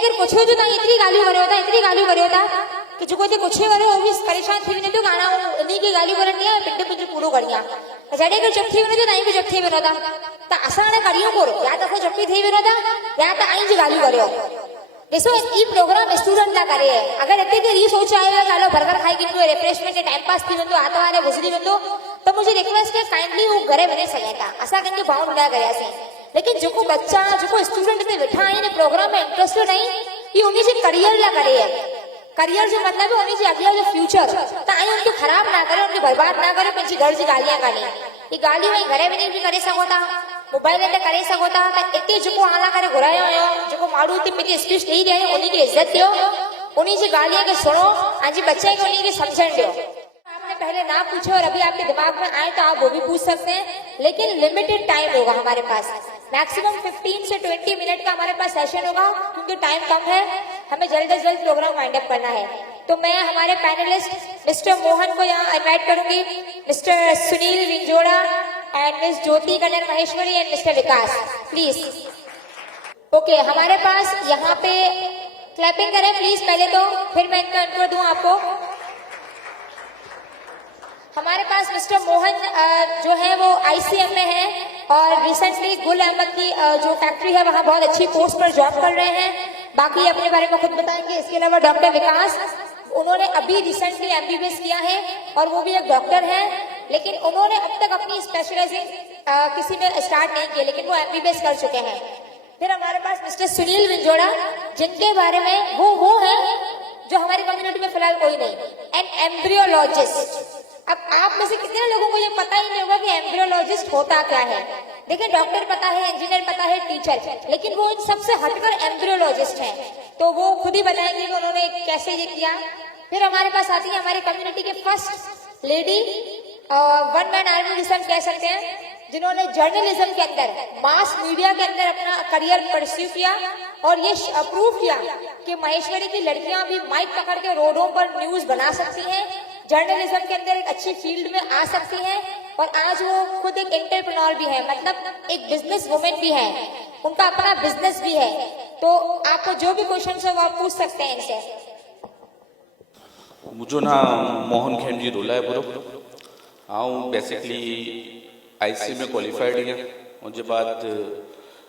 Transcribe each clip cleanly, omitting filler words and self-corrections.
अगर कुछ हो जो तव्हां एतिरी ॻाल्हियूं करियो था कि जेको हिते कुछ करे उहो बि परेशान थी वञे थो कि हाणे उन्ही खे ॻाल्हियूं करणी आहे पिंड पिंड पूरो करणी आहे। जॾहिं अगरि चुप थी वञे थो तव्हां बि चुप थी वञो था त असां हाणे करियूं कोन, या त असां चुप थी वञो था या त आई जी ॻाल्हियूं करियो। ॾिसो ई प्रोग्राम स्टूडेंट लाइ करे आहे। अगरि हिते केरु इहो सोच आयो आहे कि हलो बर्गर खाई करे रिफ्रेशमेंट टाइम पास थी वेंदो, आर्तवार गुज़री वेंदो, त मुंहिंजी रिक्वेस्ट आहे काइंडली हू घरे वञी सघनि था। असां कंहिंखे बाउंड न करियासीं, लेकिन जेको बच्चा जेको स्टूडेंट हिते वेठा आहिनि प्रोग्राम में इंट्रस्टेड आहिनि, इहो उन जे करियर लाइ करे आहे। करियर जो मतलब है उन जे अॻियां जो फ्यूचर, त आई उनखे ख़राब ना करे, उनखे बर्बाद ना करे। पंहिंजी घर जी ॻाल्हियां कान्हे, ही ॻाल्हियूं ऐं घरे वञी बि करे सघो था, मोबाइल ते करे सघो था। त हिते जेको आला करे घुरायो हुयो, जेको माण्हू हिते पंहिंजी स्पीच ॾेई रहिया आहियूं, उनखे इज़त ॾियो, उन्हीं जी ॻाल्हियां खे सुनो, पंहिंजे बच्चे खे उन्हीं खे समझण ॾियो। आपने पहले ना पूछो और अभी आपके दिमाग में आए तो आप वो भी पूछ सकते हैं, लेकिन लिमिटेड टाइम होगा हमारे पास। मैक्सिमम 15 से 20 मिनट का हमारे पास सेशन होगा, क्योंकि टाइम कम है, हमें जल्द से जल्द प्रोग्राम वाइंड अप करना है। तो मैं हमारे पैनलिस्ट मिस्टर मोहन को यहाँ इनवाइट करूंगी, मिस्टर सुनील विंजोड़ा एंड मिस ज्योति कन्या Maheshwari and mister Vikas, please. Okay, हमारे पास यहाँ पे क्लैपिंग करें प्लीज पहले तो, फिर मैं इनका इंट्रो दूं आपको। हमारे पास मिस्टर मोहन जो है वो ICM में है और रिसेंटली गुल अहमद की जो फैक्ट्री है वहाँ बहुत अच्छी पोस्ट पर जॉब कर रहे हैं। बाकी अपने बारे में खुद बताएंगे। इसके अलावा डॉक्टर विकास, उन्होंने अभी रिसेंटली MBBS किया है और वो भी एक डॉक्टर है, लेकिन उन्होंने अब तक अपनी स्पेशलाइजिंग किसी में स्टार्ट नहीं की, लेकिन वो MBBS कर चुके हैं। फिर हमारे पास मिस्टर सुनील विंजोड़ा, जिनके बारे में वो है जो हमारी कम्युनिटी में फिलहाल कोई नहीं, एन एम्ब्रियोलॉजिस्ट। अब आप में से कितने लोगों को ये पता ही नहीं होगा कि एम्ब्रियोलॉजिस्ट होता क्या है। देखिए, डॉक्टर पता है, इंजीनियर पता है, टीचर, लेकिन वो इन सबसे हटकर एम्ब्रियोलॉजिस्ट हैं, तो वो खुद ही बताएंगे कि उन्होंने कैसे ये किया। फिर हमारे पास आती है हमारी कम्युनिटी के first lady, one man army जिसे हम कह सकते हैं, जिन्होंने जर्नलिज्म के अंदर, मास मीडिया के अंदर अपना करियर परस्यू किया और ये प्रूव किया कि महेश्वरी की लड़कियां भी माइक पकड़ के रोडों पर न्यूज बना सकती हैं, जर्नलिज्म के अंदर एक अच्छी फील्ड में आ सकती है, और आज वो खुद एक एंटरप्रेन्योर भी है, मतलब एक बिजनेस वुमेन भी है, उनका अपना बिजनेस भी है। तो आपको जो भी क्वेश्चन है वो आप पूछ सकते हैं इनसे। मुझो नाम मोहन खेमजी रोला है पूरो। हाँ, बेसिकली IC में क्वालिफाइड है, उनके बाद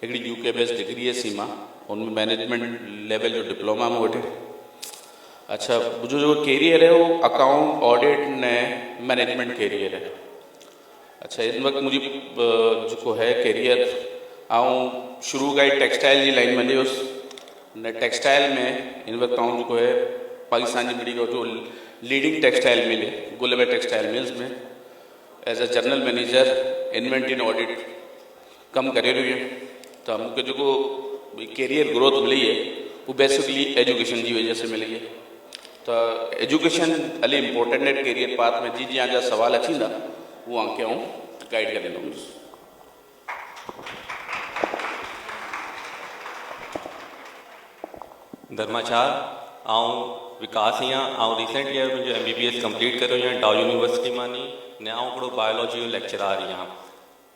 एक UK बेस्ड डिग्री है सीमा, उनमें मैनेजमेंट लेवल जो डिप्लोमा में वठे। अच्छा, मुझो जो कैरियर है वो अकाउंट ऑडिट ने मैनेजमेंट कैरियर है। अच्छा, इन वक्त मुझे जो है कैरियर आऊँ शुरू का टेक्सटाइल की लाइन में लियोस ने टेक्सटाइल में इन वक्त आऊँ जो है पाकिस्तान की बड़ी जो लीडिंग टेक्सटाइल मिल है गुलबे टेक्सटाइल मिल्स में as a general manager inventory and audit कम करे रही है। तो मुझे जो कैरियर ग्रोथ मिली है वो बेसिकली एजुकेशन की वजह से मिली है। तो एजुकेशन अली इम्पोर्टेंट है कैरियर पाथ में। जी जी जा सवाल अची था वो आंके आऊँ गाइड करे दूँगी। धर्माचार आऊँ विकास हीअं आऊँ रिसेंटली मुंहिंजो MBBS कंप्लीट कयो या डाउ यूनिवर्सिटी मां ने आऊँ हिकिड़ो बायोलॉजी जो लेक्चरार आहियां।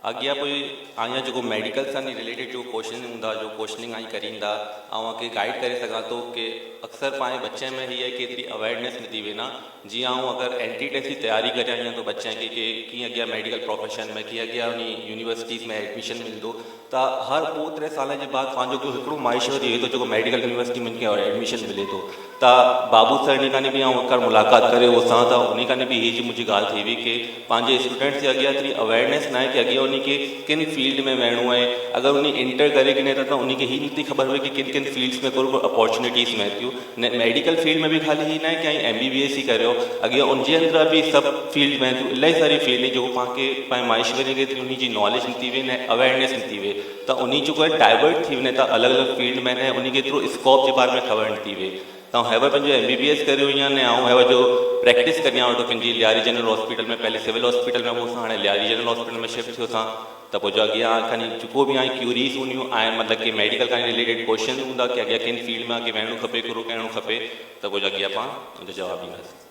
अॻियां पोइ आहियां जेको मेडिकल सां रिलेटेड जो क्वेश्चन हूंदा जो क्वेश्चनिंग आई करींदा ऐं के गाइड करे सघां थो कि अक्सर पाए बच्चे में हीअ कि एतिरी अवेयरनेस न थी वेना। जीअं आऊं अगरि एंट्री टेस्ट जी तयारी करे आहियां तो बच्चे खे कीअं अॻियां मेडिकल प्रोफेशन में कीअं अॻियां उन यूनिवर्सिटीज़ में एडमिशन मिलंदो। त हर 2-3 साल जे बाद पंहिंजो हिकिड़ो माइशो थिए थो जेको मेडिकल यूनिवर्सिटी में एडमिशन मिले थो। त बाबू सर इन काने बि आऊं हिकु मुलाक़ात करे उसां त उन काने बि हीअ मुंहिंजी ॻाल्हि थी हुई कि पंहिंजे स्टूडेंट्स जे अॻियां एतिरी अवेयरनेस न आहे कि अॻियां उनखे किन फील्ड में वञिणो आहे। अगरि उन इंटर करे कि न त उनखे हीअ नथी ख़बर हुई कि किन किन फील्ड्स में कोई अपॉर्चुनिटीज़ में थियूं। मेडिकल फील्ड में भी खाली ही ना है कि MBBS ही करो, अॻियां उनजे अंदरि बि सभु फील्ड में थियूं इलाही सारी फील्ड जो पाण पाण माइश्वरी खे उन जी नॉलेज नथी वे न अवेयरनेस नथी वे त उन जो कोई डाइवर्ट थी वञे त अलॻि अलॻि फील्ड में न उनखे एतिरो स्कोप जे बारे में ख़बर नथी वे। त हैव पंहिंजो MBBS करियो या न आऊं हैव जो प्रैक्टिस करियां वेठो पंहिंजी लियारी जनरल हॉस्पिटल में, पहले सिविल हॉस्पिटल में पोइ हाणे लियारी जनरल हॉस्पिटल में शिफ्ट थियो असां। त पोइ जो अॻियां खणी जेको बि क्यूरीज़ हूंदियूं आहिनि मतिलबु कि मेडिकल खां रिलेटेड क्वेश्चन हूंदा कि अॻियां किन फील्ड में अॻियां वञिणो खपे कहिड़ो करिणो खपे त पोइ अॻियां पाण उनजो जवाबु ॾींदासीं।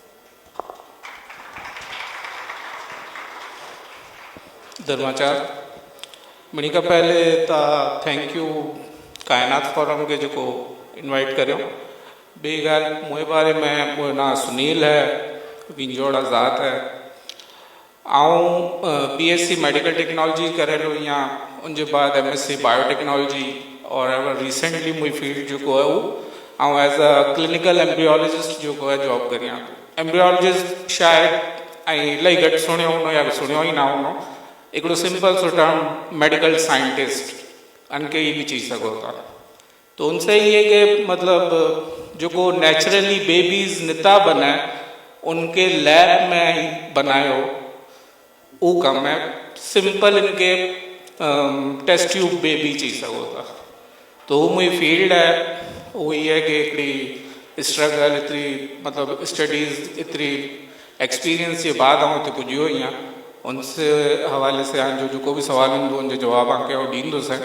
धर्माचार मनी का पहले ता थैंक यू कायनात फोरम के जो इनवाइट करियो। ॿी ॻाल्हि मुंहिंजे बारे में, मुंहिंजो नालो सुनील है, विंजोड़ आज़ाद है। आऊं BSc मेडिकल टेक्नोलॉजी करेलो या उनके बाद MSc बायोटेक्नोलॉजी और रिसेंटली मुझी फील्ड जो है वो आऊं एज अ क्लिनिकल एम्ब्रियोलॉजिस्ट जो है जॉब करियां। एम्ब्रियोलॉजिस्ट शायद इलाही घटि सुणियो हूंदो या सुणियो ई ना हूंदो। हिकिड़ो simple so term medical scientist अनके ही भी चई सघो था। तो उनसे ये कि मतलब जो नेचुरली बेबीज निता बने उनके लैब में बनायो वो कम है। सिंपल इनके टेस्ट ट्यूब बेबी चई सघो था। तो वो मुझी फील्ड है, वो ये है कि हिकिड़ी स्ट्रगल एतरी मतलब स्टडीज़ एतरी एक्सपीरियंस के बाद आऊं हिते पुॼियो ई आहियां। उनसे हवाले से जो भी सवाल हूंदो उनके जवाब आके ॾींदुसि।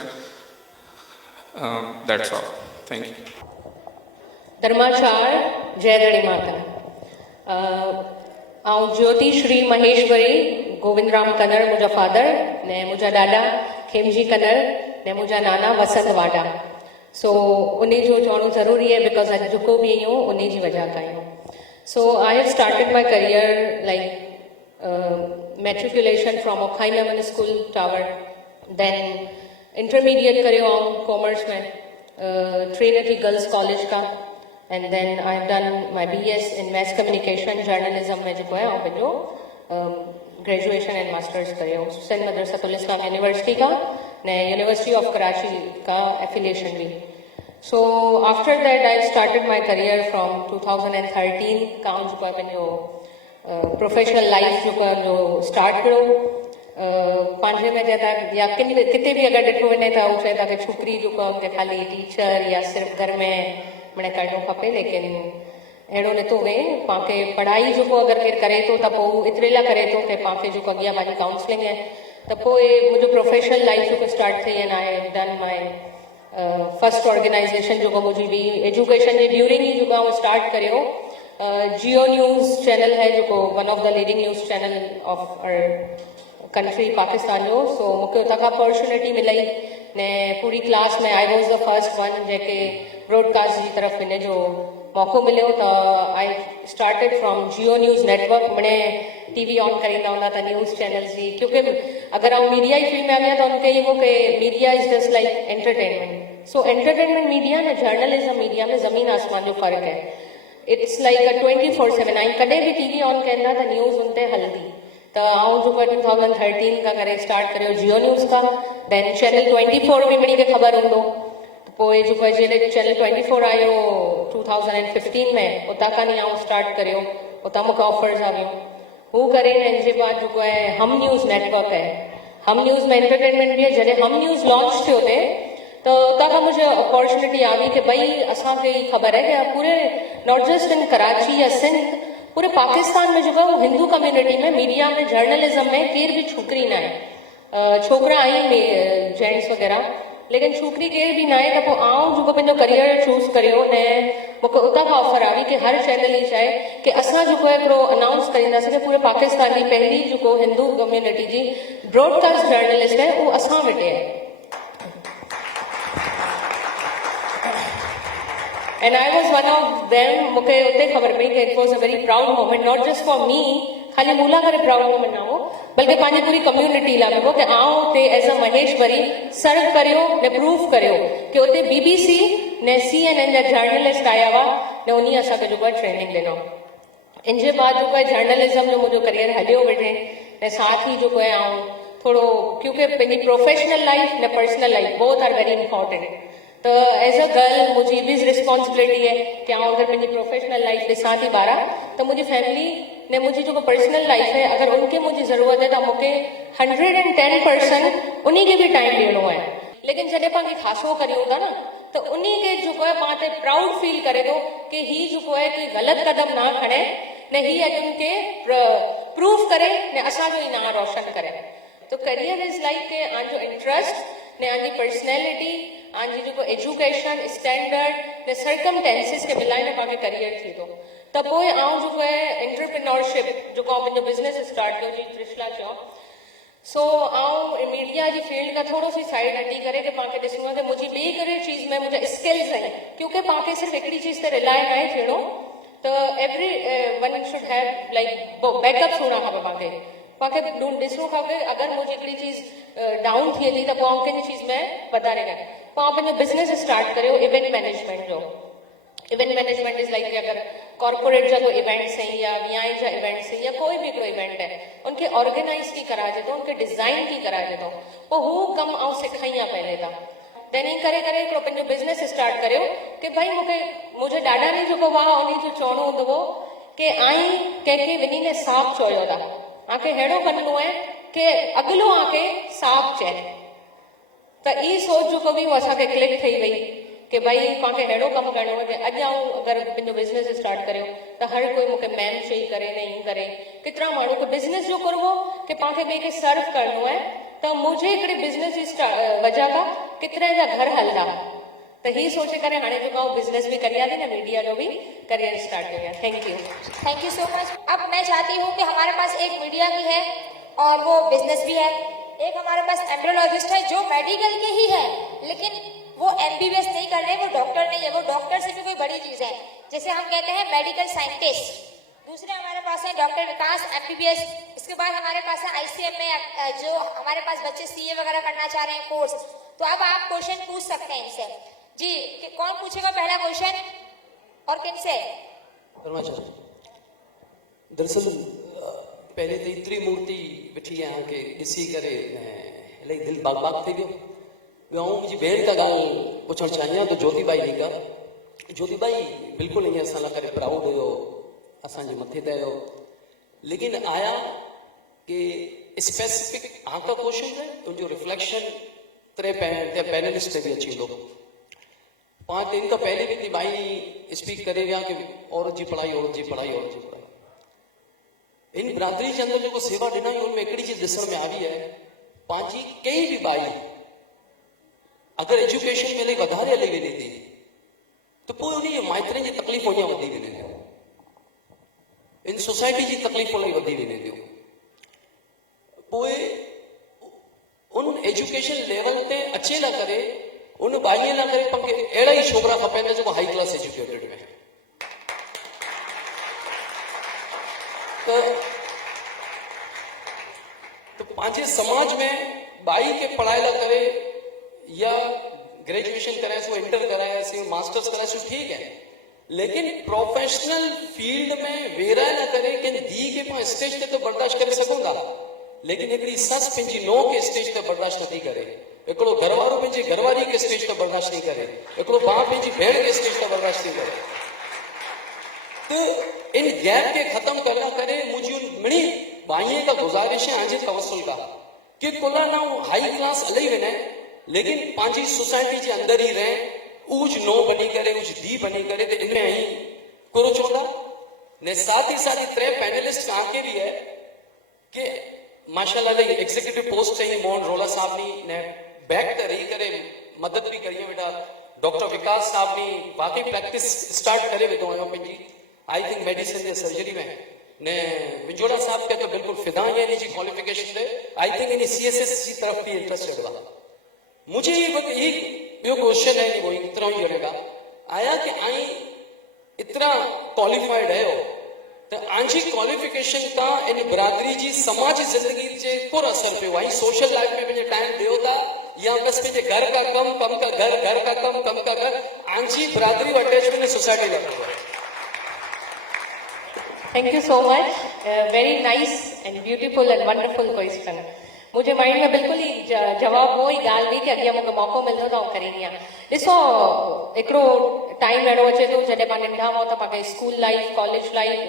That's all, thank you. धर्माचार जय दड़ी माता। आऊं ज्योति श्री महेश्वरी गोविंद राम कन्नड़ मुझा फादर ने मुझा डाडा खेमजी कन्नड़ ने मुझा नाना वसंत वाडा। सो उन्हीं जो चवणो ज़रूरी है बिकॉज अॼु जेको भी आहियूं उन्हीं जी वजह खां आहियूं। So I have started my career like matriculation from Okhai Memon school tower, then intermediate करियो कॉमर्स में ट्रिनिटी गर्ल्स कॉलेज का, and then I have done my BS in mass communication journalism में जो है और पंहिंजो ग्रेजुएशन एंड मास्टर्स करियो सिंध मदरसतुल इस्लाम university का ने यूनिवर्सिटी ऑफ कराची का एफिलिएशन भी। So after that I started my career from 2013 का जो है पंहिंजो प्रोफेशनल लाइफ जो स्टार्ट करो पंहिंजे में चए या किते भी अगर ॾिठो वञे त उहो चए था कि छोकिरी जो ख़ाली टीचर या सिर्फ घर में मने करणो खपे, लेकिन अहिड़ो नथो वे। पाणखे पढ़ाई जो अगर केरु करे थो त पोइ एतिरे लाइ करे थो कि पाणखे जो अॻियां पंहिंजी काउंसलिंग आहे त पोइ मुंहिंजो प्रोफेशनल लाइफ जो स्टार्ट थी and I have done my first organisation जो मुंहिंजी बि एजुकेशन जे ड्यूरिंग ही जो स्टार्ट करियो। जियो न्यूज़ चैनल है जो one of the leading news channel of country Pakistan जो। सो मूंखे उतां खां अपॉर्चुनिटी मिली ने पूरी क्लास में I was the first one जैके ब्रॉडकास्ट की तरफ इन जो मौक़ो मिलो। तो I started from Geo news network. मैंने TV ऑन करींदा हूंदा था न्यूज़ चैनल्स जी, क्योंकि अगर हम मीडिया ही फील्ड में आ गया तो उनके ये वो कि media is just like entertainment. So entertainment media ने जर्नलिज्म मीडिया में ज़मीन आसमान जो फ़र्क़ु है। इट्स लाइक अ 24/7। आई कॾहिं भी TV ऑन कंदा त न्यूज़ उन ते हलंदी। तो आऊं जो 2013 का करे स्टार्ट करियो जियो न्यूज़ का, देन चैनल 24 भी मिणी खे ख़बर हूंदो। पोइ जो जॾहिं चैनल 24 आयो 2015 में, उतां खां आऊं स्टार्ट करियो। उतां मूंखे ऑफर्स आ वियूं हू करे। हिन जे बाद जो है हम न्यूज़ नेटवर्क है। हम न्यूज़ में एंटरटेनमेंट भी है। जॾहिं हम न्यूज़ लॉन्च थियो थे तो उतां खां मुझे अपॉर्चुनिटी आई कि भाई असांखे ख़बर है कि पूरे नॉट जस्ट इन कराची या सिंध, पूरे पाकिस्तान में जो है हिंदू कम्युनिटी में मीडिया में जर्नलिज्म में केर भी छोकरी ना है। छोकरा आहिनि जेंट्स वग़ैरह, लेकिन छोकरी केर भी ना है। तो आऊं जो पंहिंजो करियर चूज़ करियो ने मूंखे उतां खां ऑफर आई कि हर चैनल ही चाहे कि असां जो है हिकिड़ो अनाउंस करींदासीं कि पूरे पाकिस्तान की पहली जो हिंदू कम्युनिटी जी ब्रॉडकास्ट जर्नलिस्ट है वो असां वटि है। And I was one of them. मूंखे उते ख़बर पई कि it was a very proud moment, not just for me, खाली मूला करे प्राउड मोमेंट ना हो, बल्कि पंहिंजी पूरी कम्युनिटी लाइ बि हो कि आऊं उते एज अ महेश्वरी सर्व करियो ने प्रूव करियो कि उते BBC ने CNN जा जर्नलिस्ट आया हुआ ने उन्हीं असांखे जो है ट्रेनिंग ॾिनो। इन जे बाद जो है जर्नलिज्म जो मुंहिंजो करियर हलियो वेठे ने साथ ही जो है आऊं थोड़ो, क्योंकि पंहिंजी प्रोफेशनल लाइफ ने personal life both are very important. तो एज अ गर्ल मुझी भी रिस्पॉन्सिबिलिटी है कि आऊं अगर पंहिंजी प्रोफेशनल लाइफ ॾिसां थी ॿारहां तो मुझी फैमिली ने मुझी जो पर्सनल लाइफ है अगर उनके मुझी ज़रूरत है तो मूंखे 110% उन्हीं के भी टाइम ॾियणो है। लेकिन जॾहिं पाण खे ख़ासो करियूं था ना तो उन्हीं के जो है पाण ते प्राउड फील करे थो कि ही जो है कोई ग़लत कदम ना खणे ने ही अॼु उनके प्रूव करे ने असांजो ई नाम रोशन करे। तो करियर इज लाइक के आंजो इंटरेस्ट ने आंजी पर्सनैलिटी आंजी जो एजुकेशन स्टैंडर्ड ने सर्कमटेंसिस के मिलाइने पाण खे करियर थी थो। त पोइ आऊं जो है एंटरप्रेन्योरशिप जो पंहिंजो बिज़नेस स्टार्ट कयो जी त्रिशला चयो सो आउं मीडिया जी फील्ड का थोड़ो सी साइड हटी करे कि पाण खे ॾिसणो आहे कि मुंहिंजी ॿी कहिड़ी चीज़ में मुंहिंजा स्किल्स आहिनि, क्योंकि पाण खे सिर्फ़ु हिकिड़ी चीज़ ते रिलाय न आहे थियणो, त everyone should have like backups हुअणा खपे पाण खे ॾिसणो खपे अगरि मुंहिंजी हिकिड़ी चीज़ डाउन थिए थी त पोइ आउं कंहिंजी चीज़ में वधारे कयां। पोइ आउं पंहिंजो बिज़नेस स्टार्ट करियो इवेंट मैनेजमेंट जो। इवेंट मैनेजमेंट इज़ लाइक अगर कॉर्पोरेट जा कोई इवेंट्स हैं या वियाह जा इवेंट्स हैं या कोई भी कोई इवेंट है उनके ऑर्गेनाइज की कराए थो, उनके डिज़ाइन की कराए थो, पोइ हू कमु आउं सिखाई आहे पहले त तंहिं करे करे हिकिड़ो पंहिंजो बिज़नेस स्टार्ट करियो कि भाई मूंखे मुंहिंजे ॾाॾा ने जेको वाह उन जो चवणो हूंदो हो कि आई कंहिंखे वञी ने साफ़ चयो था, आंखे अहिड़ो करिणो आहे कि अॻिलो आंखे साफ़ चए। त ई सोच जेको बि उहो असांखे क्लिक ठही वई कि भाई पाण खे अहिड़ो कमु करिणो आहे कि अॼु आऊं अगरि पंहिंजो बिज़नेस स्टार्ट करियो त हर कोई मूंखे मैम चई करे न ईअं करे। केतिरा माण्हू खे बिज़नेस जो करबो कि पाण खे ॿिए खे सर्व करिणो आहे, त मुंहिंजे हिकिड़े बिज़नेस जी वजह खां केतिरे जा घर हलंदा। त ही सोचे करे हाणे जेको आऊं बिज़नेस बि करियां थी न, मीडिया जो भी करियर स्टार्ट करियां। Thank you so much. अब मैं चाहती हूँ कि हमारे पास एक मीडिया भी है और वो बिजनेस भी है, एक हमारे पास एम्ब्रियोलॉजिस्ट है जो मेडिकल के ही है लेकिन वो MBBS नहीं कर रहे, वो डॉक्टर नहीं है, वो डॉक्टर से भी कोई बड़ी चीज है, जैसे हम कहते हैं मेडिकल साइंटिस्ट। दूसरे हमारे पास है डॉक्टर विकास MBBS। इसके बाद हमारे पास है ICM में जो हमारे पास बच्चे CA वगैरह करना चाह रहे हैं कोर्स। तो अब आप क्वेश्चन पूछ सकते हैं इनसे। जी कौन पूछेगा पहला क्वेश्चन और किन से? दरअसल पहले तो एतरी मूर्ति वेठी आहियां कि ॾिसी करे इलाही दिलि बाग बाग थी वियो। ॿियो मुंहिंजी भेण का ॻाल्हि पुछणु चाहियां त ज्योतिबाई नीका, ज्योतिबाई बिल्कुलु ईअं असां लाइ करे प्राउड हुयो, असांजे मथे ते हुयो, लेकिन आया कि स्पेसिफिक आंका क्वेश्चन है उनजो रिफ्लेक्शन टे पैनलिस्ट ते भी अची वेंदो। पाण टिनि खां पहले भी थी भाई स्पीक करे विया कि औरत जी पढ़ाई, औरत जी पढ़ाई, औरत जी पढ़ाई। इन बिरादरी के अंदर जो सेवा ॾिना उनमें हिकिड़ी चीज ॾिसण में आई है, पंहिंजी कई भी बाई अगर एजुकेशन में वधारे हली वञे थी तो पोइ उन माइतरनि जी तकलीफ़ूं अञा वधी वञनि थियूं, इन सोसाइटी जी तकलीफ़ूं इलाही वधी वञनि थियूं। पोइ उन एजुकेशन लेवल ते अचे न करे उन बाईअ लाइ करे पंहिंखे अहिड़ा ई छोकिरा खपनि जेको हाई क्लास एजुकेटेड में। तो पंहिंजे समाज में बाई के पढ़ाई लाइ करे या ग्रेजुएशन कराए सो, इंटर कराए सो, मास्टर्स कराए सो, ठीक है, लेकिन प्रोफेशनल फील्ड में वेरा न करे कि धी के पास स्टेज ते तो बर्दाश्त करे सघूं था, लेकिन हिकिड़ी सस पंहिंजी नौह के स्टेज ते बर्दाश्त नथी करे, हिकिड़ो घरवारो पंहिंजी घरवारी के स्टेज ते बर्दाश्त नहीं करे, हिकिड़ो भाउ पंहिंजी भेण के स्टेज ते बर्दाश्त नहीं करे। तो इन गैप के खत्म करना करे मुझे मिणी भाइयों का गुजारिश है आज तवसल का कि कुला ना हाई क्लास अलई वने लेकिन पांची सोसाइटी के अंदर ही रहे, उज नो बनी करे, उज धी बनी करे, तो इनमें ही करो चोंदा ने। साथ ही साथ त्रे पैनलिस्ट आके भी है कि माशाल्लाह एग्जीक्यूटिव पोस्ट चाहिए मोहन रोला साहब ने बैक ते रही करे मदद भी करी बेटा, डॉक्टर विकास साहब ने बाकी प्रैक्टिस स्टार्ट करे वेठो आहियां पंहिंजी आई थिंक मेडिसिन या सर्जरी में ने विजोड़ा साहब के तो बिल्कुल फिदा है इनकी qualification they, I think in CSS की तरफ भी इंटरेस्टेड हुआ। मुझे ये क्वेश्चन है कि वो इतना ही जड़ेगा आया कि आई इतना क्वालिफाइड है तो आंजी क्वालिफिकेशन का इन बिरादरी जी समाजी जिंदगी से पूरा असर पे आई, सोशल लाइफ में मुझे टाइम दियो था या बस मुझे घर का कम का घर का कम का घर, आंजी बिरादरी अटैचमेंट सोसाइटी लगा। Thank you so much. Very nice and beautiful and wonderful question. मुझे माइंड में बिल्कुल ही जवाब वो ही गाल हुई कि अॻियां मूंखे मौक़ो मिलंदो त आउं करींदी आहियां। ॾिसो हिकिड़ो टाइम अहिड़ो अचे थो जॾहिं पाण नंढा हुआ त पाण school life, college life,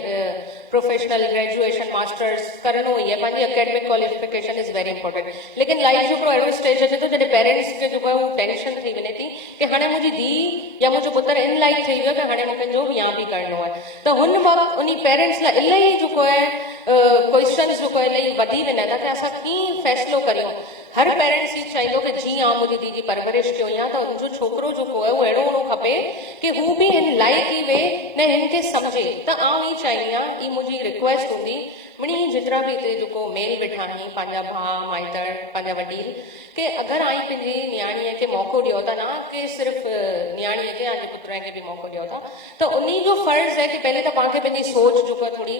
professional graduation, masters करिणो ई आहे, पंहिंजी academic qualification is very important. लेकिन लाइफ जो हिकिड़ो अहिड़ो स्टेज अचे थो जॾहिं पेरेंट्स खे जेको आहे उहो टेंशन थी वञे थी कि हाणे मुंहिंजी धीउ या मुंहिंजो पुटु इन लाइक थी वियो कि हाणे मूंखे जो विहांउ बि करिणो आहे, त हुन वक़्तु उन पेरेंट्स लाइ इलाही जेको आहे क्वेश्चन जेको आहे इलाही वधी वेंदा आहिनि कि असां कीअं फ़ैसिलो करियूं। हर पेरेंट्स ही चाहिए कि जीअं आउं मुंहिंजी धीउ जी परवरिश कयो या त उनजो छोकिरो जेको आहे उहो अहिड़ो हुअणो खपे कि हू बि हिन लाइक़ ई वे न हिन खे सम्झे। त आउं ई चाहींदी आहियां, ई मुंहिंजी रिक्वेस्ट हूंदी मिणी जेतिरा बि हिते जेको मेल वेठा आहिनि पंहिंजा भाउ माइटड़ पंहिंजा वॾील के अगरि आई पंहिंजी नियाणीअ खे मौक़ो ॾियो था न कि सिर्फ़ु नियाणीअ खे या पुट खे बि मौक़ो ॾियो था त उन जो फर्ज़ आहे कि पहले त पाण खे पंहिंजी सोच जेको आहे थोरी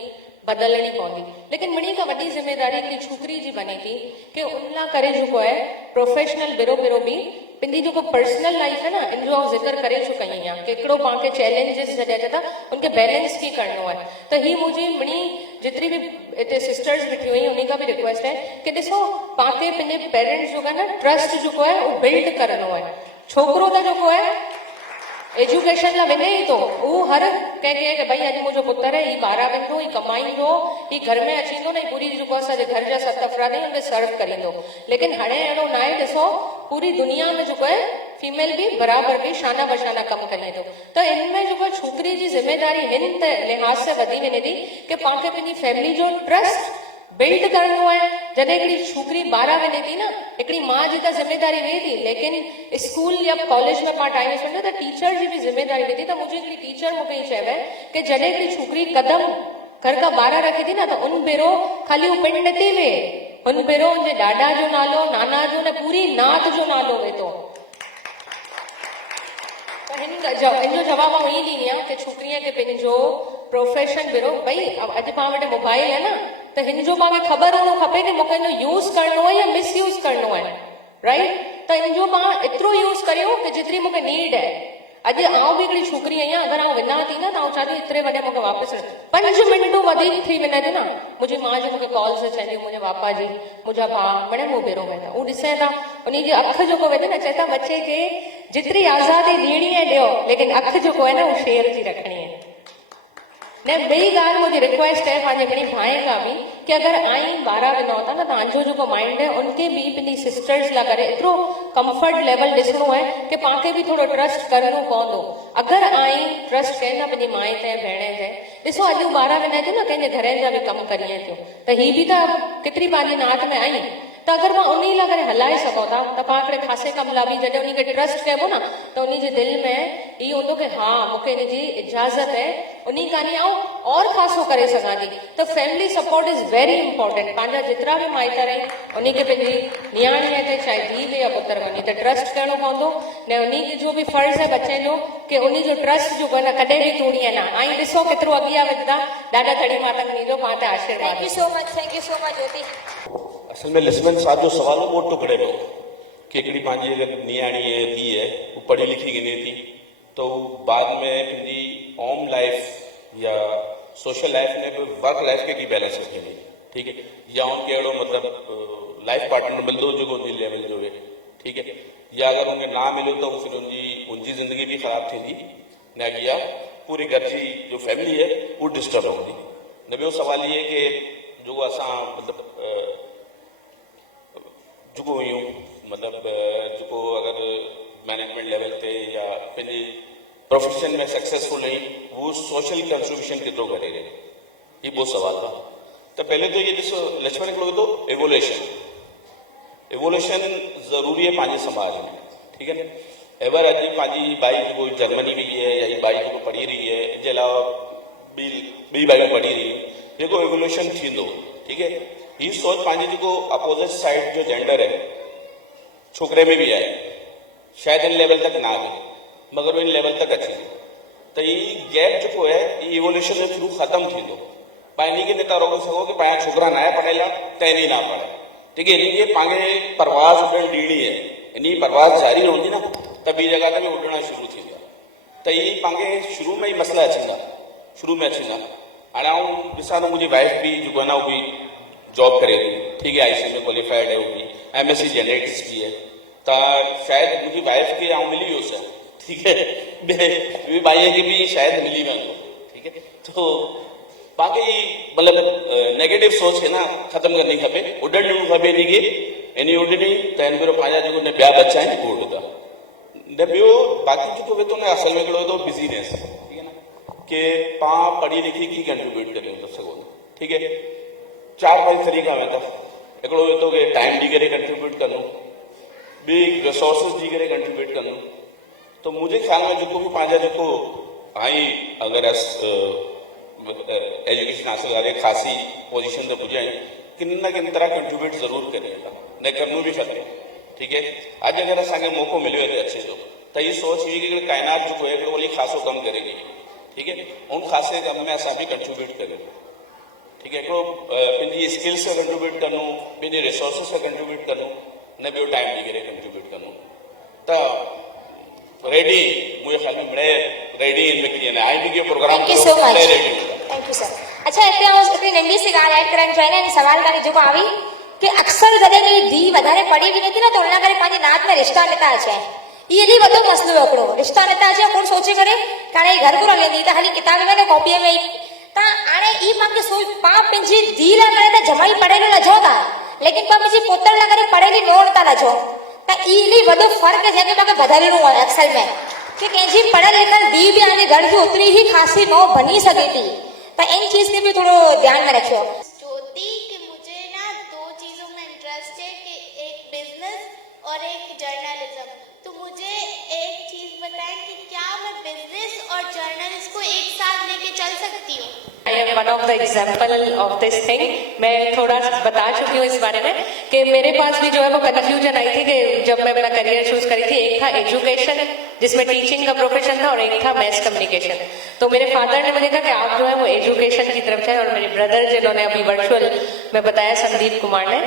बदलणी पवंदी लेकिन मिणी खां वॾी ज़िम्मेदारी हिकिड़ी छोकिरी जी बने थी कि उन लाइ करे जेको आहे प्रोफेशनल बिरो बि पंहिंजी जेको पर्सनल लाइफ है न इन जो ज़िक्र करे चुका आहियां कि हिकिड़ो पाण खे चैलेंजिस जॾहिं अचे था उनखे बैलेंस कीअं करिणो आहे त ही मुंहिंजी मिणी जेतिरी बि हिते सिस्टर्स वेठियूं आहिनि उन खां बि रिक्वेस्ट आहे कि ॾिसो पाण खे पंहिंजे पेरेंट्स जो न ट्रस्ट जेको आहे उहो बिल्ड करिणो आहे छोकिरो त जेको आहे एजुकेशन लाइ वञे ई थो उहो हर कंहिंखे कि भई अॼु मुंहिंजो पुत्र आहे ही ॿाहिरां वेंदो ही कमाईंदो ही घर में अची ईंदो न पूरी जेको असांजे घर जा 7 अफ़राद आहिनि उनखे सर्व करींदो लेकिन हाणे अहिड़ो न आहे ॾिसो पूरी दुनिया में जेको आहे फीमेल बि बराबरि बि शाना बशाना कमु करे थो त इनमें जेको छोकिरी जी ज़िम्मेदारी हिन लिहाज़ से वधी वञे थी कि पाण खे पंहिंजी फैमिली जो ट्रस्ट बिल्ड करिणो आहे जॾहिं हिकिड़ी छोकिरी ॿाहिरां वञे थी न हिकिड़ी माउ जी त ज़िम्मेदारी वेहे थी लेकिन स्कूल या कॉलेज में पाण टाइम स्पेंड त टीचर जी बि ज़िम्मेदारी वेहे थी त मुंहिंजी हिकिड़ी टीचर मूंखे इहो चयो आहे कि जॾहिं हिकिड़ी छोकिरी कदम घर खां ॿाहिरां रखे थी न त उन भेरो ख़ाली उहो पिंड नथी वेहे हुन भेरो हुनजे ॾाॾा जो नालो नाना जो न पूरी नात जो नालो वेहे थो त हिन जो जवाबु आउं ईअं ॾींदी आहियां कि छोकिरीअ खे पंहिंजो प्रोफेशन बिरो भई अॼु पाण वटि मोबाइल आहे न त हिन जो पाण खे ख़बर हुअणु खपे कि मूंखे हिन जो यूज़ करिणो आहे या मिसयूज़ करिणो आहे राइट त हिन जो पाण एतिरो यूज़ करियो कि जेतिरी मूंखे नीड आहे अॼु आउं बि हिकिड़ी छोकिरी आहियां अगरि आउं वञा थी न त आउं चाहींदी एतिरे वॾे मूंखे वापसि 5 मिंटूं वधीक थी वञे थी न मुंहिंजी माउ जी मूंखे कॉल्स अचनि थियूं मुंहिंजे पापा जी मुंहिंजा भाउ मणे मूं भेरो वेंदा उहो ॾिसे था उन जी अखि जेको वेंदो न चए था बचे खे जेतिरी आज़ादी ॾियणी आहे ॾियो लेकिन अखि जेको आहे न उहो शेर जी रखणी आहे न ॿई ॻाल्हि मुंहिंजी रिक्वेस्ट आहे पंहिंजे ॿिनी भाई खां बि कि अगरि आई ॿाहिरां वेंदो था न तव्हांजो जेको माइंड आहे उनखे बि पंहिंजी सिस्टर्स लाइ करे एतिरो कंफर्ट लेवल ॾिसणो आहे कि पाण खे बि थोरो ट्रस्ट करिणो पवंदो अगरि आई ट्रस्ट कनि था पंहिंजी माए ते भेण ते ॾिसो अॼु ॿाहिरां वेंदा थियूं न कंहिंजे घर जा बि कमु करिए थियूं त ही बि त केतिरी पंहिंजी नात में आई त अगरि पाण उन लाइ करे हलाए सघूं था त पाण हिकिड़े ख़ासे कम लाइ बि जॾहिं उनखे ट्रस्ट कबो न त उन जे दिलि में इहो हूंदो कि हा मूंखे इन जी इजाज़त आहे उन कानी आऊं और ख़ासो करे सघां थी त family support is very important पंहिंजा जेतिरा बि माइटर आहिनि उनखे पंहिंजी नियाणीअ ते चाहे धीउ हुजे या पुत्र वञे त ट्रस्ट करिणो पवंदो न उन जो बि फर्ज़ आहे बच्चे जो कि उन जो ट्रस्ट जो न कॾहिं बि तोड़ी आहे न ऐं ॾिसो केतिरो अॻियां वधंदा ॾाढा खड़ी माता जो पाण ते आशीर्वाद थैंक यू सो मच ज्योति असल में लिस्मन साहब जो सवाल वो टुकड़े में कि हिकिड़ी पंहिंजी अगरि नियाणी है धीउ है वो पढ़ी लिखी वञे थी तो बाद में पंहिंजी होम लाइफ या सोशल लाइफ में कोई वर्क लाइफ के बैलेंस रखेंगे ठीक है या उनके अहिड़ो मतलब लाइफ पार्टनर मिलंदो जेको उन लेवल जो है ठीक है या अगर उनखे ना मिले तो फिर उनकी ज़िंदगी भी ख़राब थी न या पूरे घर की जो फैमिली है वो डिस्टर्ब होंगी न ॿियो सवाल ये कि जो असां मतलब जो यूं मतलब जो अगर मैनेजमेंट लेवल पे या पंहिंजे प्रोफेशन में सक्सेसफुल नहीं वो सोशल कंट्रीब्यूशन केतिरो करे ये बहुत सवाल था तो पहले तो ये ॾिसो लक्ष्मण हिकिड़ो तो एवोल्यूशन ज़रूरी है पंहिंजे समाज में ठीक है एवर अॼु पंहिंजी बाई जो जर्मनी में है या बाई जो पढ़ी रही है इसके अलावा ॿी बाइयूं पढ़ी रही जेको एवोल्यूशन थींदो ठीक है ये सोच पंहिंजी जो अपोजिट साइड जो जेंडर है छोकरे में भी आए शायद इन लेवल तक ना आए मगर इन लेवल तक अचे तो ये गैप जो है ये इवोल्यूशन के थ्रू खत्म थींदो पाण इन नथा रोके सघो कि पाण छोकरा ना पढ़ियल त इन ना पढ़े ठीक है इनके पांगे परवाज़ उड़न ॾियणी है इन परवाज़ जारी रहंदी ना त ॿी जगह ते उड़ना शुरू थींदा त ये पांगे शुरू में ही मसला अचंदा शुरू में अचंदा हाणे आऊं ॾिसां त मुंहिंजी वाइफ भी जो है ना वो भी जॉब करे थी ठीक है IC में क्वालिफाइड है वो भी MSc जेनेटिक्स की है तो शायद मुझी वाइफ के आऊं मिली हो सर ठीक है भाई की भी शायद मिली वञो ठीक है तो बाक़ी मतलब नेगेटिव सोच है ना खत्म करनी खपे उॾण ॾियणो खपे इनखे इन उॾणी त इन भेरो पंहिंजा जेको न ॿिया बच्चा आहिनि उहे उॾंदा न ॿियो बाक़ी जेको वेठो न असल में हिकिड़ो तो बिज़नेस ठीक है ना कि पाण पढ़ी लिखी की कंट्रीब्यूट करे सघो ठीक है 4-5 तरीक़ा वेंदा हिकिड़ो इहो तो कि टाइम ॾेई करे कंट्रीब्यूट कंदो ॿी रिसोर्सिस ॾेई करे कंट्रीब्यूट कंदो तो मुंहिंजे ख़्याल में जेको बि पंहिंजा जेको आई अगरि एजुकेशन हासिल करे खासी पोजीशन ते पुॼाई किन न किन तरह कंट्रीब्यूट ज़रूर करेगा न करनो भी खपे। ठीक है, अॼु अगरि असांखे मौक़ो मिलियो आहे अचे जो त इहा सोच हुई कि काइनात जो है हिकिड़ो ख़ासो कमु करेगी। ठीक है, उन ख़ासे कम में असां बि कंट्रीब्यूट करियूं। ठीक है, हिकिड़ो पंहिंजी स्किल्स सां कंट्रीब्यूट करूं, पंहिंजे रिसोर्सिस सां कंट्रीब्यूट करूं, न ॿियो टाइम ॾेई करे कंट्रीब्यूट करूं त रेडी मुझे ख्याल में बड़े रेडी इन व्यक्ति ने आई भी programme thank you so much, thank you sir. अच्छा हिते आउं हिकिड़ी नंढी सी ॻाल्हि ऐड करणु चाहियां इन सवाल ताईं जेको आवी कि अक्सर जॾहिं की धीउ वधारे पढ़ी बि नथी न त हुन करे पंहिंजे नात में रिश्ता नथा अचनि। इहो इलाही वॾो मसइलो आहे हिकिड़ो, रिश्ता नथा अचे कोन सोचे करे हाणे घर घुर हलंदी त हली किताब में न कॉपीअ में त हाणे ई पाण सोच पाण पंहिंजी धीउ लाइ करे त जमाई पढ़ियल लजो था, लेकिन पाण मुंहिंजी पुत्र लाइ करे पढ़ियली नोड़ था लजो त इहो इलाही वॾो फ़र्क़ु आहे जंहिंखे मूंखे बदिलणो आहे अक्सर में कि कंहिंजी पढ़ियल लिखियल धीउ बि हाणे घर जी उतरी ही ख़ासी नौ बनी सघे थी। त इन चीज़ खे बि थोरो ध्यान में रखियो। ज्योति कि मुझे ना दो चीज़ों में इंटरेस्ट है कि एक बिजनेस और एक जर्नलिज्म। तो मुझे एक चीज़ बताएं कि क्या मैं बिजनेस और जर्नलिज्म को एक साथ लेके चल सकती हूँ? I am one of the example of this thing। मैं थोड़ा बता चुकी हूँ इस बारे में कि मेरे पास भी जो है वो कंफ्यूजन आई थी कि जब मैं अपना करियर चूज करी थी, एक था एजुकेशन जिसमें टीचिंग का प्रोफेशन था और एक था मैस कम्युनिकेशन। तो मेरे फादर ने मुझे कहा कि आप जो है वो एजुकेशन की तरफ जाए, और मेरे ब्रदर जिन्होंने अभी वर्चुअल में बताया संदीप कुमार ने,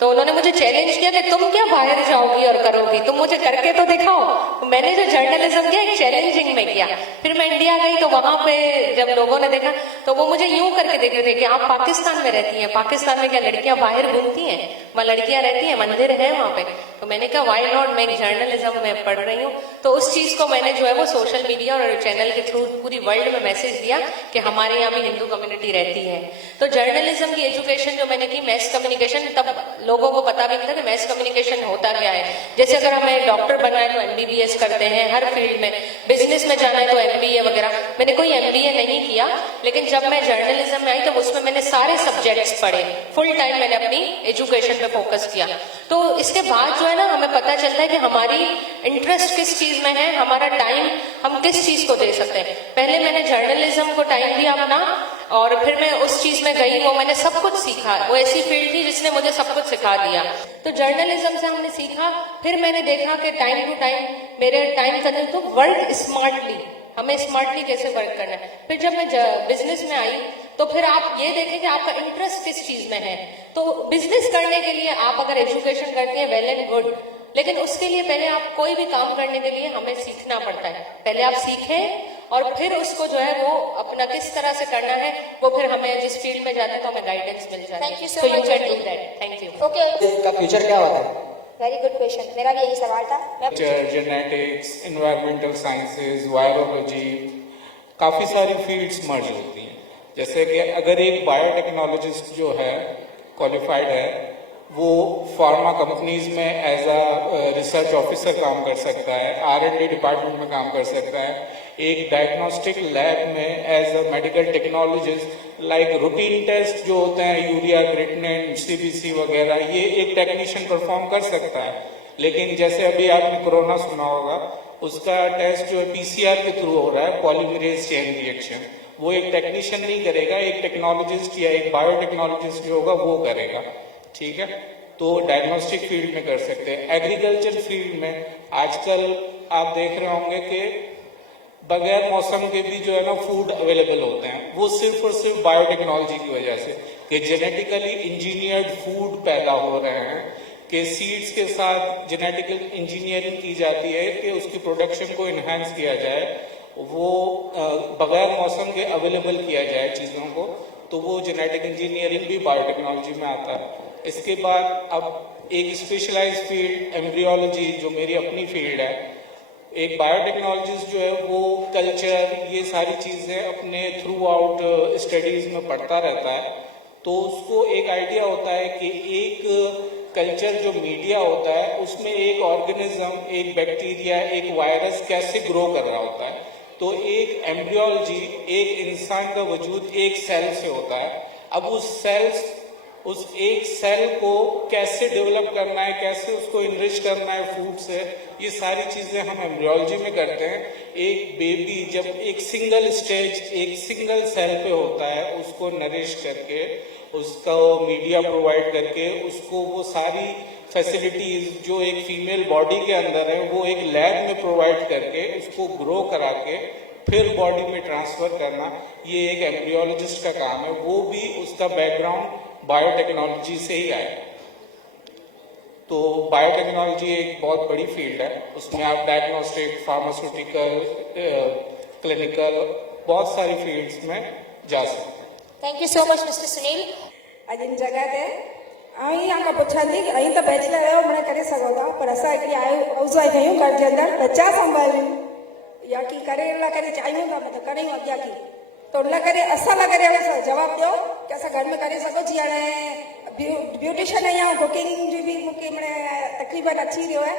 तो उन्होंने मुझे चैलेंज किया कि तुम क्या बाहर जाओगी और करोगी, तुम मुझे करके तो दिखाओ। मैंने जो जर्नलिज्म किया एक चैलेंजिंग में किया। फिर मैं इंडिया गई तो वहां पे जब लोगों ने देखा तो वो मुझे यूं करके देखते थे कि आप पाकिस्तान में रहती हैं, पाकिस्तान में क्या लड़कियां बाहर घूमती हैं, वहाँ लड़कियां रहती हैं, मंदिर है वहां पे। तो मैंने कहा वाई नॉट, मैं जर्नलिज्म में पढ़ रही हूँ। तो उस चीज को मैंने जो है वो सोशल मीडिया और चैनल के थ्रू पूरी वर्ल्ड में मैसेज दिया कि हमारे यहाँ भी हिंदू कम्युनिटी रहती है। तो जर्नलिज्म की एजुकेशन जो मैंने की, मैस कम्युनिकेशन, तब लोगों को पता भी नहीं था कि मैस कम्युनिकेशन होता क्या है। जैसे अगर हमें डॉक्टर बनना है तो MBBS करते हैं हर फील्ड में, बिजनेस में जाना है तो MBA वगैरह। मैंने कोई MBA नहीं किया, लेकिन जब मैं जर्नलिज्म में आई तो उसमें मैंने सारे सब्जेक्ट्स पढ़े, फुल टाइम मैंने अपनी एजुकेशन पे फोकस किया। तो इसके बाद जो है ना हमें पता चलता है कि हमारी इंटरेस्ट किस चीज में है, हमारा टाइम हम किस चीज को दे सकते हैं। पहले मैंने जर्नलिज्म को टाइम दिया अपना, और फिर मैं उस चीज में गई, वो मैंने सब कुछ सीखा। वो ऐसी फील्ड थी जिसने मुझे सब कुछ सिखा दिया। तो जर्नलिज्म से हमने सीखा, फिर मैंने देखा कि टाइम टू टाइम मेरे टाइम करने तो वर्क स्मार्टली, हमें स्मार्टली कैसे वर्क करना है। फिर जब मैं बिजनेस में आई तो फिर आप ये देखें कि आपका इंटरेस्ट किस चीज में है। तो बिजनेस करने के लिए आप अगर एजुकेशन करते हैं वेल एंड गुड, लेकिन उसके लिए पहले आप कोई भी काम करने के लिए हमें सीखना पड़ता है। पहले आप सीखें और फिर उसको जो है वो अपना किस तरह से करना है, वो फिर हमें जिस फील्ड में जाते हैं तो हमें गाइडेंस मिल जाती है। Thank you so So you much, can do Jyoti. that. Thank you. Okay, का फ्यूचर क्या होता है? वेरी गुड क्वेश्चन, मेरा भी यही सवाल था। मैं जेनेटिक्स, इन्वायरमेंटल साइंसेज, वायरोलॉजी, काफ़ी सारी फील्ड्स मर्ज होती हैं। जैसे कि अगर एक बायोटेक्नोलॉजिस्ट जो है क्वालिफाइड है, वो फार्मा कंपनीज में एज अ रिसर्च ऑफिसर काम कर सकता है, R&D डिपार्टमेंट में काम कर सकता है, एक डायग्नोस्टिक लैब में as a medical technologist like routine test जो होते हैं यूरिया, क्रिएटिनिन, CBC वगैरह, ये एक टेक्नीशियन परफॉर्म कर सकता है। लेकिन जैसे अभी आपने कोरोना सुना होगा, उसका टेस्ट जो है PCR के थ्रू हो रहा है, पॉलीमरेज चेन रिएक्शन, वो एक टेक्नीशियन नहीं करेगा, एक टेक्नोलॉजिस्ट या एक बायोटेक्नोलॉजिस्ट जो होगा वो करेगा। ठीक है, तो डायग्नोस्टिक फील्ड में कर सकते हैं। एग्रीकल्चर फील्ड में आजकल आप देख रहे होंगे कि बगैर मौसम के भी जो है ना फूड अवेलेबल होते हैं, वो सिर्फ और सिर्फ बायोटेक्नोलॉजी की वजह से कि जेनेटिकली इंजीनियर्ड फूड पैदा हो रहे हैं, कि सीड्स के साथ जेनेटिकल इंजीनियरिंग की जाती है कि उसकी प्रोडक्शन को इन्हांस किया जाए, वो बगैर मौसम के अवेलेबल किया जाए चीज़ों को, तो वो जेनेटिक इंजीनियरिंग भी बायोटेक्नोलॉजी में आता है। इसके बाद अब एक स्पेशलाइज फील्ड एम्ब्रियोलॉजी जो मेरी अपनी फील्ड है, एक बायोटेक्नोलॉजिस्ट जो है वो कल्चर, ये सारी चीज़ें अपने थ्रू आउट स्टडीज़ में पढ़ता रहता है, तो उसको एक आइडिया होता है कि एक कल्चर जो मीडिया होता है उसमें एक ऑर्गेनिज्म, एक बैक्टीरिया, एक वायरस कैसे ग्रो कर रहा होता है। तो एक एम्ब्रियोलॉजी, एक इंसान का वजूद एक सेल से होता है। अब उस सेल्स उस एक सेल को कैसे डेवलप करना है, कैसे उसको इनरिच करना है फूड से, ये सारी चीजें हम एम्ब्रियोलॉजी में करते हैं। एक बेबी जब एक सिंगल स्टेज, एक सिंगल सेल पे होता है, उसको नरिश करके, उसको मीडिया प्रोवाइड करके, उसको वो सारी फैसिलिटीज जो एक फीमेल बॉडी के अंदर है वो एक लैब में प्रोवाइड करके उसको ग्रो करा के फिर बॉडी में ट्रांसफर करना, ये एक एम्ब्रियोलॉजिस्ट का काम है। वो भी उसका बैकग्राउंड बायोटेक्नोलॉजी से ही आया। तो बायोटेक्नोलॉजी एक बहुत बड़ी फील्ड है, उसमें आप डायग्नोस्टिक, फार्मास्यूटिकल, क्लिनिकल, बहुत सारी फील्ड्स में जा सकते हैं। Thank you so much mister Sunil. अॼु इन जॻह ते यहाँ खां पुछां थी कि तो बैचलर आहियो मिड़ई करे सघो था, पर असां हिकिड़ी हाउस वाइफ आहियूं, घर जे अंदरि बच्चा संभालियूं या की करे लाइ करे चाहियूं था, मतिलबु करियूं अॻियां की, तो उन करे असां लाइ करे हाणे जवाबु ॾियो कि असां घर में करे सघो। जीअं हाणे ब्यूटिशियन या कुकिंग जी बि मूंखे मिड़ई तकरीबन अची रहियो आहे,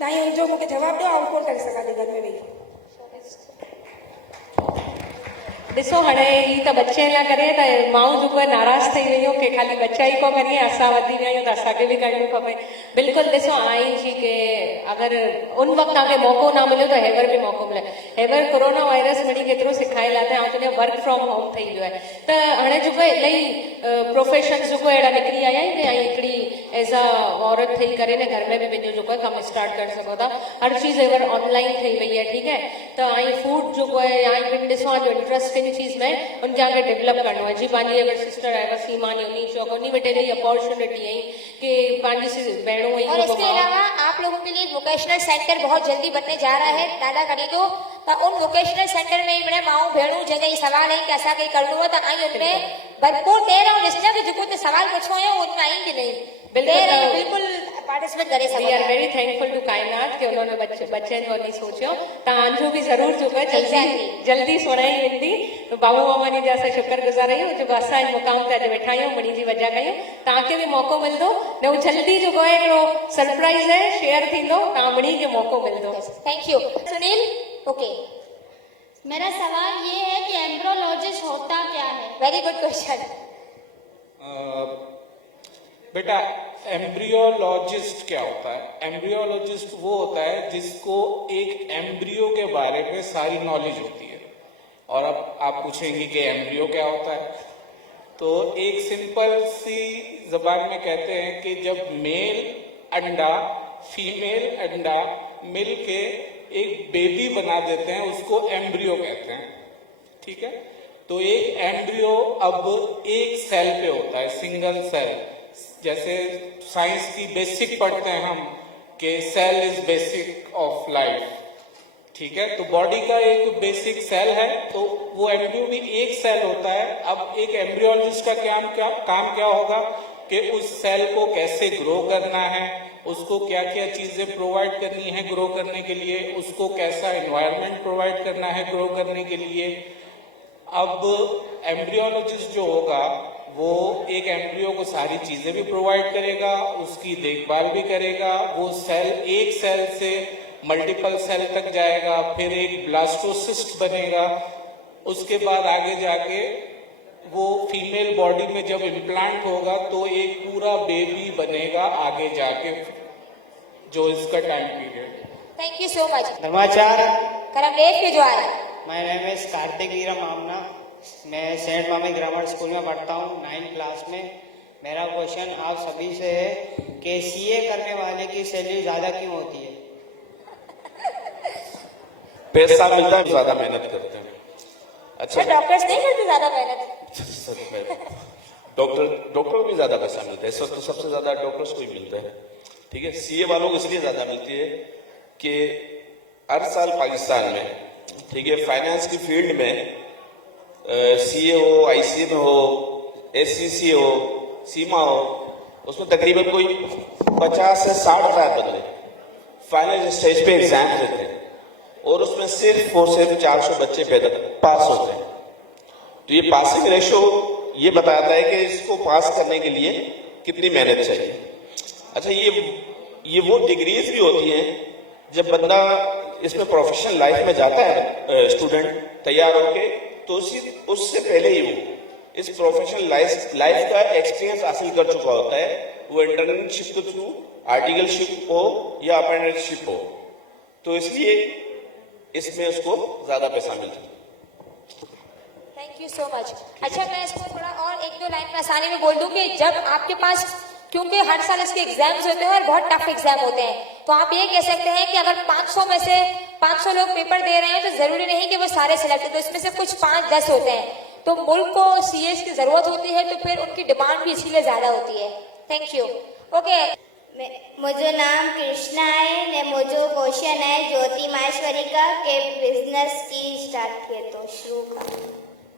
तव्हां हुनजो मूंखे जवाबु ॾियो, ऐं कोन करे सघां थी घर में वेही। ॾिसो हाणे ही त बच्चे लाइ करे त माण्हू जेको आहे नाराज़ थी वियूं कि खाली बच्चा ई को करिए, असां वधी विया आहियूं त असांखे बि करणो खपे। बिल्कुलु ॾिसो आई जी कि अगरि उन वक़्तु तव्हांखे मौक़ो न मिलियो त हेवर बि मौक़ो मिले। हेवर कोरोना वायरस मिड़ी केतिरो सिखायल आहे त ऐं तुंहिंजो वर्क फ्रॉम होम थी वियो आहे, त हाणे जेको आहे इलाही प्रोफेशन जेको अहिड़ा निकिरी आया आहिनि ऐं हिकिड़ी एज़ अ औरत थी करे न घर में बि पंहिंजो जेको आहे कमु स्टार्ट करे सघो था। हर चीज़ हेवर ऑनलाइन थी वई आहे, ठीकु आहे। त ऐं फूड जेको आहे या पिण ॾिसो जो इंट्रस्ट चीज में उनके आगे डेवलप करना है जी। पांजी अगर सिस्टर है वसीमा ने उन्हीं चौक उन्हीं बेटे ने अपॉर्चुनिटी है कि पांजी से बहनों है। और इसके अलावा आप लोगों के लिए वोकेशनल सेंटर बहुत जल्दी बनने जा रहा है दादा करी तो उन वोकेशनल सेंटर में बड़े माओ भेणू जगह सवाल है कि असा के करनो है तो आई उनमें भरपूर देर और लिसनर के जो ते सवाल पूछो है उनमें आएंगे नहीं, बिल्कुल पार्टिसिपेट करे we are very thankful to Kainat कि उन्होंने बच्चे जो नहीं सोचो तव्हांजो भी जरूर जो जल्दी सुणाई वेंदी। बाबू मामा जी असां शुक्रगुज़ार आहियूं जो असां मुक़ाम ते अॼु वेठा आहियूं, मणी जी वजह कयूं। तव्हांखे भी मौक़ो मिलंदो न, जल्दी जो है हिकिड़ो सरप्राइज है शेयर थींदो, तव्हां मणी खे मौक़ो मिलंदो। Thank you Sunil. ओके, मेरा सवाल ये है कि एम्ब्रियोलॉजिस्ट होता क्या है? Very good question. बेटा एम्ब्रियोलॉजिस्ट क्या होता है? एम्ब्रियोलॉजिस्ट वो होता है जिसको एक एम्ब्रियो के बारे में सारी नॉलेज होती है। और अब आप पूछेंगे कि एम्ब्रियो क्या होता है, तो एक सिंपल सी जबान में कहते हैं कि जब मेल अंडा फीमेल अंडा मिल के एक बेबी बना देते हैं उसको एम्ब्रियो कहते हैं, ठीक है। तो एक एम्ब्रियो अब एक सेल पे होता है, सिंगल सेल। जैसे साइंस की बेसिक पढ़ते हैं हम कि cell is basic of life, ठीक है। तो बॉडी का एक बेसिक सेल है, तो वो एम्ब्रियो भी एक सेल होता है। अब एक एम्ब्रियोलॉजिस्ट का काम क्या होगा कि उस सेल को कैसे ग्रो करना है, उसको क्या क्या चीजें प्रोवाइड करनी है ग्रो करने के लिए, उसको कैसा एनवायरनमेंट प्रोवाइड करना है ग्रो करने के लिए। अब एम्ब्रियोलॉजिस्ट जो होगा वो एक एम्ब्रियो को सारी चीजें भी प्रोवाइड करेगा, उसकी देखभाल भी करेगा। वो सेल एक सेल से मल्टीपल सेल तक जाएगा, फिर एक ब्लास्टोसिस्ट बनेगा, उसके बाद आगे जाके वो फीमेल बॉडी में जब इम्प्लांट होगा तो एक पूरा बेबी बनेगा आगे जाके, जो इसका time period. Thank you so much. नमस्कार, करमदेव के द्वारा माय नेम इज कार्तिक वीरा मामना। मैं सेंट मामी ग्रामर स्कूल में पढ़ता हूँ 9th क्लास में। मेरा क्वेश्चन आप सभी से है कि सीए करने वाले की सैलरी ज्यादा क्यों होती है? पैसा मिलता है, ज्यादा मेहनत करते हैं। अच्छा, डॉक्टर्स नहीं करते ज्यादा मेहनत? डॉक्टर को भी ज्यादा पैसा मिलता है, इस वक्त तो सबसे ज्यादा डॉक्टर्स को ही मिलता है, ठीक है। सीए वालों को इसलिए ज्यादा मिलती है कि हर साल पाकिस्तान में, ठीक है, फाइनेंस की फील्ड में सीए हो, आईसीए में हो, एससीसी हो, सीमा हो, उसमें तकरीबन कोई 50 से 60,000 बंदे फाइनल स्टेज पे एग्जाम देते हैं और उसमें सिर्फ और सिर्फ 400 बच्चे पास होते हैं। तो ये पासिंग रेशो ये बताता है कि इसको पास करने के लिए कितनी मेहनत चाहिए। अच्छा, ये वो डिग्रीज भी होती हैं जब बंदा इसमें प्रोफेशनल लाइफ में जाता है, स्टूडेंट तैयार होके, तो उससे पहले ही वो इस प्रोफेशनल लाइफ का एक्सपीरियंस हासिल कर चुका होता है, वो इंटर्नशिप के थ्रू आर्टिकलशिप हो या अप्रेंटिसशिप हो, तो इसलिए इसमें उसको ज्यादा पैसा मिलता है। Thank you so much. अच्छा, मैं इसको थोड़ा और एक दो लाइन में आसानी में बोल दूं कि जब आपके पास, क्योंकि हर साल इसके एग्जाम्स होते हैं और बहुत टफ एग्जाम होते हैं, तो आप ये कह सकते हैं कि अगर 500 में से 500 लोग पेपर दे रहे हैं तो जरूरी नहीं कि वो सारे सिलेक्ट हो, तो इसमें से कुछ 5-10 होते हैं, तो मुल्क को सीएस की जरूरत होती है, तो फिर उनकी डिमांड भी इसीलिए ज्यादा होती है। Thank you. ओके, मुझो नाम कृष्णा है ने मुझो क्वेश्चन है ज्योति माहेश्वरी का के बिजनेस की स्टार्ट किए तो शुरू का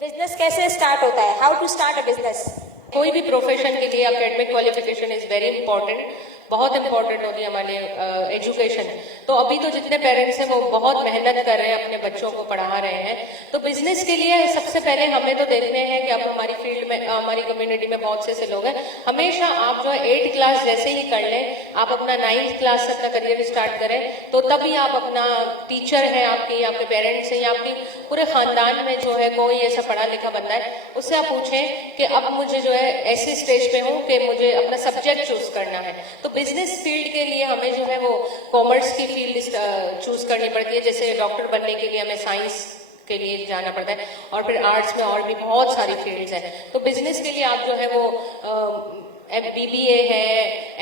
बिजनेस कैसे स्टार्ट होता है? How to start a business? कोई भी प्रोफेशन के लिए academic qualification is very important, बहुत इंपॉर्टेंट होती है हमारे लिए एजुकेशन। तो अभी तो जितने पेरेंट्स हैं वो बहुत मेहनत कर रहे हैं, अपने बच्चों को पढ़ा रहे हैं। तो बिजनेस के लिए सबसे पहले हमें तो देखने हैं कि अब हमारी फील्ड में, हमारी कम्युनिटी में बहुत से लोग हैं, हमेशा आप जो है 8th क्लास जैसे ही कर लें, आप अपना 9th क्लास से अपना करियर स्टार्ट करें, तो तभी आप अपना टीचर है आपकी, आपके पेरेंट्स हैं या आपकी पूरे खानदान में जो है कोई ऐसा पढ़ा लिखा बंदा है, उससे आप पूछें कि अब मुझे जो है ऐसी स्टेज पे हूँ कि मुझे अपना सब्जेक्ट चूज करना है। तो बिजनेस फील्ड के लिए हमें जो है वो कॉमर्स की फील्ड चूज करनी पड़ती है, जैसे डॉक्टर बनने के लिए हमें साइंस के लिए जाना पड़ता है, और फिर आर्ट्स में और भी बहुत सारी फील्ड्स हैं। तो बिजनेस के लिए आप जो है वो BBA है,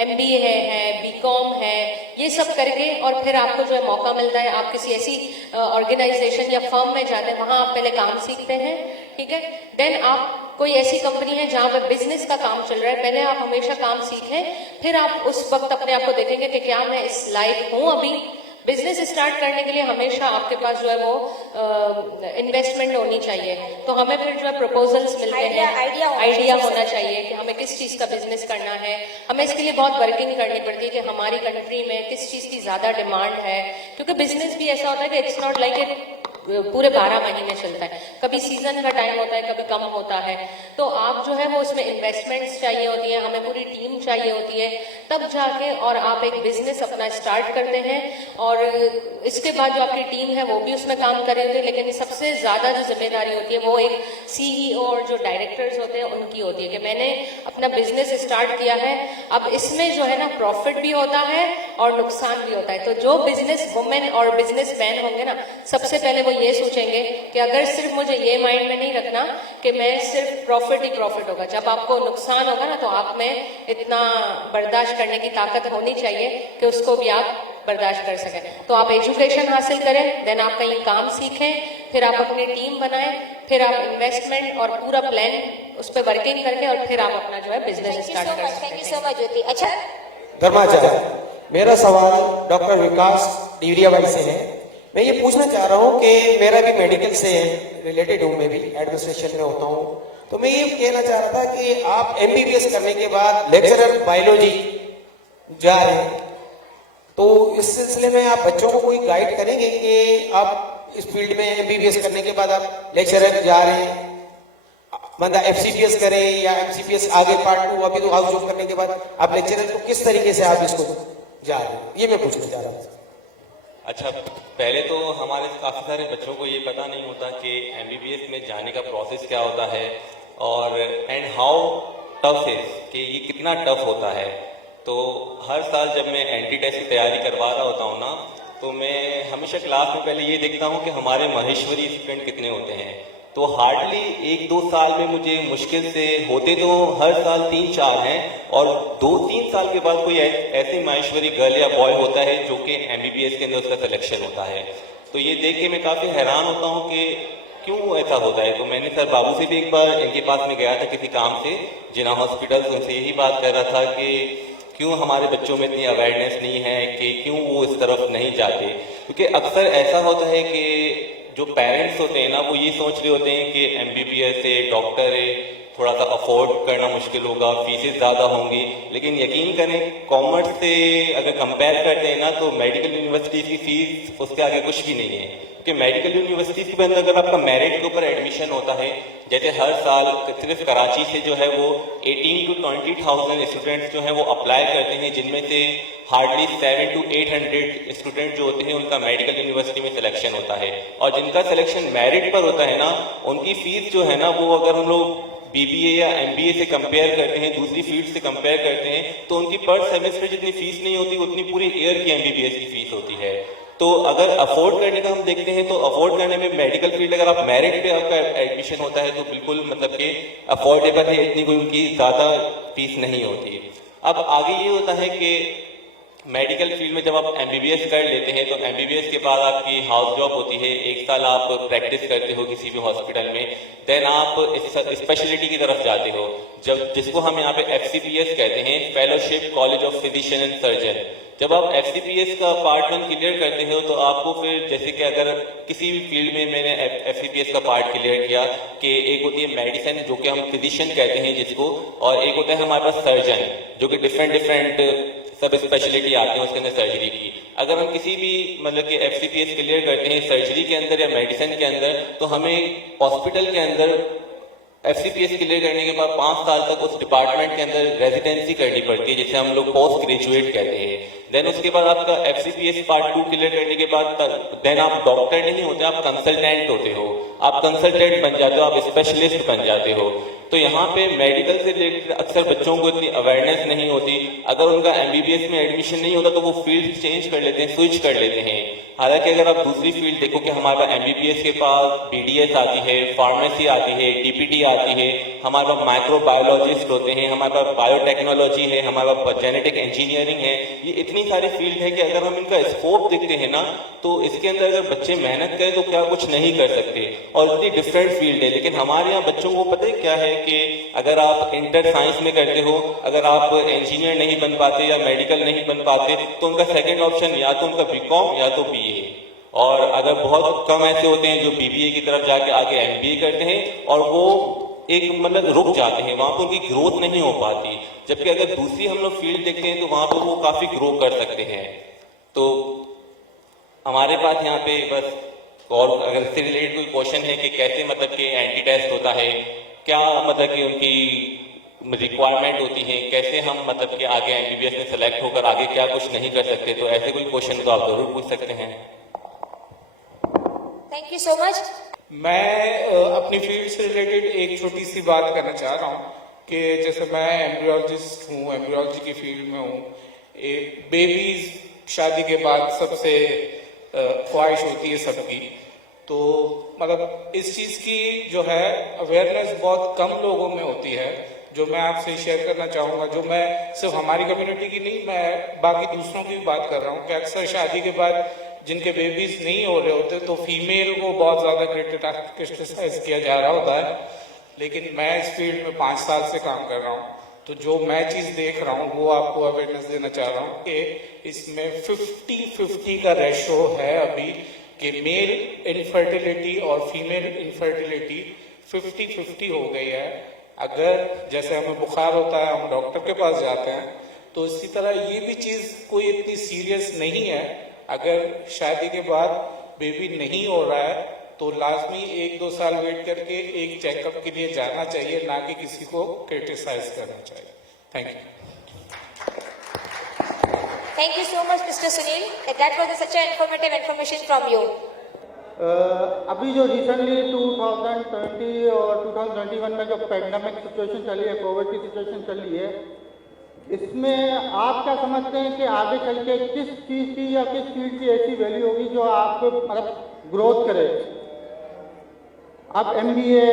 MBA है, BCom है, ये सब करके और फिर आपको जो है मौका मिलता है, आप किसी ऐसी ऑर्गेनाइजेशन या फर्म में जाते हैं, वहां आप पहले काम सीखते हैं, ठीक है। देन आप कोई ऐसी कंपनी है जहां पर बिजनेस का काम चल रहा है, पहले आप हमेशा काम सीखें, फिर आप उस वक्त अपने आप को देखेंगे कि क्या मैं इस लायक हूं अभी। बिजनेस स्टार्ट करने के लिए हमेशा आपके पास जो है वो इन्वेस्टमेंट होनी चाहिए। तो हमें फिर जो है प्रपोजल्स मिलते हैं, आइडिया होना चाहिए कि हमें किस चीज का बिजनेस करना है। हमें इसके लिए बहुत वर्किंग करनी पड़ती है कि हमारी कंट्री में किस चीज की ज्यादा डिमांड है, क्योंकि बिजनेस भी ऐसा होता है कि इट्स नॉट लाइक इट पूरे 12 महीने चलता है, कभी सीजन का टाइम होता है, कभी कम होता है। तो आप जो है वो उसमें इन्वेस्टमेंट्स चाहिए होती है, हमें पूरी टीम चाहिए होती है, तब जाके और आप एक बिजनेस अपना स्टार्ट करते हैं। और इसके बाद जो आपकी टीम है वो भी उसमें काम कर रही होती है, लेकिन सबसे ज्यादा जो जिम्मेदारी होती है वो एक CEO और जो डायरेक्टर्स होते हैं उनकी होती है कि मैंने अपना बिजनेस स्टार्ट किया है, अब इसमें जो है ना प्रॉफिट भी होता है और नुकसान भी होता है। तो जो बिजनेस वुमेन और बिजनेस मैन होंगे ना, सबसे पहले वो ये सोचेंगे कि अगर सिर्फ मुझे ये माइंड में नहीं रखना कि मैं सिर्फ प्रॉफिट ही प्रॉफिट होगा, जब आपको नुकसान होगा ना तो आप में इतना बर्दाश्त करने की ताकत होनी चाहिए कि उसको भी आप बर्दाश्त कर सकें। तो आप एजुकेशन हासिल करें, देन आप कहीं काम सीखें, फिर आप अपनी टीम बनाएं, फिर आप इन्वेस्टमेंट और पूरा प्लान उस पर वर्किंग करके और फिर आप अपना जो है बिजनेस स्टार्ट कर सकते हैं। थैंक यू सो मच ज्योति। अच्छा, धर्माचार्य, मेरा सवाल डॉक्टर विकास डिवरिया भाई से है। मैं ये पूछना चाह रहा हूँ कि मेरा भी मेडिकल से रिलेटेड हूँ, मैं भी एडमिनिस्ट्रेशन में होता हूँ, तो मैं ये कहना चाह रहा था कि आप MBBS करने के बाद लेक्चरर बायोलॉजी जा रहे हैं, तो इस सिलसिले में आप बच्चों को कोई गाइड करेंगे कि आप इस फील्ड में MBBS करने के बाद आप लेक्चरर जा रहे हैं, मतलब FCPS करें या MCPS आगे पार्ट 2, अभी तो हाउस जॉब करने के बाद आप लेक्चरर को किस तरीके से आप इसको जा रहे हैं, ये मैं पूछना चाह रहा था। अच्छा, पहले तो हमारे काफ़ी सारे बच्चों को ये पता नहीं होता कि MBBS में जाने का प्रोसेस क्या होता है और एंड हाउ टफ है, कि ये कितना टफ होता है। तो हर साल जब मैं NT टेस्ट की तैयारी करवा रहा होता हूँ ना, तो मैं हमेशा क्लास में पहले ये देखता हूँ कि हमारे महेश्वरी स्टूडेंट कितने होते हैं। तो हार्डली 1-2 साल में मुझे मुश्किल से, होते तो हर साल 3-4 हैं, और 2-3 साल के बाद कोई ऐसे महेश्वरी गर्ल या बॉय होता है जो कि MBBS के अंदर उसका सिलेक्शन होता है। तो ये देख के मैं काफ़ी हैरान होता हूँ कि क्यों ऐसा होता है। तो मैंने सर बाबू से भी एक बार इनके पास में गया था किसी काम से, जिना हॉस्पिटल, उनसे यही बात कर रहा था कि क्यों हमारे बच्चों में इतनी अवेयरनेस नहीं है, कि क्यों वो इस तरफ नहीं जाते। क्योंकि अक्सर ऐसा होता है कि जो पेरेंट्स होते हैं ना, वो ये सोच रहे होते हैं कि MBBS है, डॉक्टर है, थोड़ा सा अफोर्ड करना मुश्किल होगा, फीसेस ज़्यादा होंगी। लेकिन यकीन करें, कॉमर्स से अगर कंपेयर करते हैं ना, तो मेडिकल यूनिवर्सिटी की फीस उसके आगे कुछ भी नहीं है। क्योंकि मेडिकल यूनिवर्सिटी के अंदर अगर आपका मेरिट के ऊपर एडमिशन होता है, जैसे हर साल सिर्फ कराची से जो है वो 18 to 20,000 स्टूडेंट्स जो है वो अप्लाई करते हैं, जिनमें से हार्डली 700 to 800 स्टूडेंट जो होते हैं उनका मेडिकल यूनिवर्सिटी में सिलेक्शन होता है। और जिनका सिलेक्शन मेरिट पर होता है ना, उनकी फीस जो है ना, वो अगर हम लोग BBA या MBA से कंपेयर करते हैं, दूसरी फील्ड से कंपेयर करते हैं, तो उनकी पर सेमेस्टर जितनी फीस नहीं होती उतनी पूरी ईयर की MBBS की फीस होती है। तो अगर अफोर्ड करने का हम देखते हैं तो अफोर्ड करने में मेडिकल फील्ड अगर आप मेरिट पे आपका एडमिशन होता है तो बिल्कुल मतलब कि अफोर्डेबल है, इतनी कोई उनकी ज़्यादा फीस नहीं होती। अब आगे ये होता है कि मेडिकल फील्ड में जब आप MBBS कर लेते हैं तो MBBS के बाद आपकी हाउस जॉब होती है, 1 साल आप प्रैक्टिस करते हो किसी भी हॉस्पिटल में, देन आप स्पेशलिटी की तरफ जाते हो, जब जिसको हम यहाँ पे FCPS कहते हैं, fellowship college of physician and surgeon. जब आप FCPS का पार्ट 1 क्लियर करते हो तो आपको फिर जैसे कि अगर किसी भी फील्ड में मैंने FCPS का पार्ट क्लियर किया कि एक होती है मेडिसिन जो कि हम फिजिशियन कहते हैं जिसको, और एक होता है हमारे पास सर्जन जो कि डिफरेंट सब स्पेशलिटी आती है उसके अंदर सर्जरी की। अगर हम किसी भी मतलब कि FCPS क्लियर करते हैं सर्जरी के अंदर या मेडिसिन के अंदर तो हमें हॉस्पिटल के अंदर FCPS क्लियर करने के बाद 5 साल तक उस डिपार्टमेंट के अंदर रेजिडेंसी करनी पड़ती है जिसे हम लोग पोस्ट ग्रेजुएट कहते हैं। देन उसके बाद आपका FCPS पार्ट 2 क्लियर करने के बाद देन आप डॉक्टर नहीं होते, आप कंसल्टेंट होते हो, आप कंसल्टेंट बन जाते हो, आप स्पेशलिस्ट बन जाते हो। तो यहाँ पे मेडिकल से रिलेटेड अक्सर बच्चों को इतनी अवेयरनेस नहीं होती, अगर उनका MBBS में एडमिशन नहीं होता तो वो फील्ड चेंज कर लेते हैं, स्विच कर लेते हैं। हालांकि अगर आप दूसरी फील्ड देखो कि हमारे पास MBBS के पास BDS आती है, फार्मेसी आती है, DPT आती है, हमारे पास माइक्रोबायोलॉजिस्ट होते हैं, हमारे पास बायोटेक्नोलॉजी है, हमारे पास जेनेटिक इंजीनियरिंग है, ये इतनी सारी फील्ड है कि अगर हम इनका स्कोप देखते हैं ना तो इसके अंदर अगर बच्चे मेहनत करें तो क्या कुछ नहीं कर सकते, और इतनी डिफरेंट फील्ड है। लेकिन हमारे यहाँ बच्चों को पता है क्या है कि अगर आप इंटर साइंस में करते हो, अगर आप इंजीनियर नहीं बन पाते या मेडिकल नहीं बन पाते तो उनका सेकंड ऑप्शन या तो उनका BCom या तो BA, और अगर बहुत कम ऐसे होते हैं जो BBA की तरफ जाके आगे MBA करते हैं और वो एक मतलब रुक जाते हैं, वहां पर उनकी ग्रोथ नहीं हो पाती। जबकि अगर दूसरी हम लोग फील्ड देखते हैं तो वहां पर वो काफी ग्रो कर सकते हैं। तो हमारे पास यहाँ पे बस, और अगर इससे रिलेटेड कोई क्वेश्चन है कि कैसे मतलब कि एंटी टेस्ट होता है, क्या मतलब कि उनकी रिक्वायरमेंट होती है, कैसे हम मतलब कि आगे MBBS में सेलेक्ट होकर आगे क्या कुछ नहीं कर सकते, तो ऐसे कोई क्वेश्चन तो आप जरूर पूछ सकते हैं। Thank you so much. मैं अपनी फील्ड से रिलेटेड एक छोटी सी बात करना चाह रहा हूँ कि जैसे मैं एम्ब्रियोलॉजिस्ट हूँ, एम्ब्रियोलॉजी की फील्ड में हूँ। बेबीज शादी के बाद सबसे ख्वाहिश होती है सबकी, तो मतलब इस चीज की जो है अवेयरनेस बहुत कम लोगों में होती है, जो मैं आपसे शेयर करना चाहूँगा। जो मैं सिर्फ हमारी कम्युनिटी की नहीं, मैं बाकी दूसरों की भी बात कर रहा हूँ कि अक्सर शादी के बाद जिनके बेबीज नहीं हो रहे होते तो फीमेल को बहुत ज्यादा क्रिटिसाइज किया जा रहा होता है। लेकिन मैं इस फील्ड में 5 साल से काम कर रहा हूँ, तो जो मैं चीज देख रहा हूँ वो आपको अवेयरनेस देना चाह रहा हूँ कि इसमें 50-50 का रेशो है अभी, कि मेल इनफर्टिलिटी और फीमेल इनफर्टिलिटी 50-50 हो गई है। अगर जैसे हमें बुखार होता है हम डॉक्टर के पास जाते हैं, तो इसी तरह ये भी चीज कोई इतनी सीरियस नहीं है। अगर शादी के बाद बेबी नहीं हो रहा है तो लाजमी 1-2 साल वेट करके एक चेकअप के लिए जाना चाहिए, ना कि किसी को क्रिटिसाइज करना चाहिए। Thank you. Thank you so much, Mr. Sunil. That was such an informative information from you. अभी जो रिसेंटली 2020 और 2021 में जो पैंडेमिक सिचुएशन चली है, कोविड की सिचुएशन चली है, इसमें आप क्या समझते हैं कि आगे चल के किस चीज़ की या किस फील्ड की ऐसी वैल्यू होगी जो आपको मतलब ग्रोथ करे? आप MBA,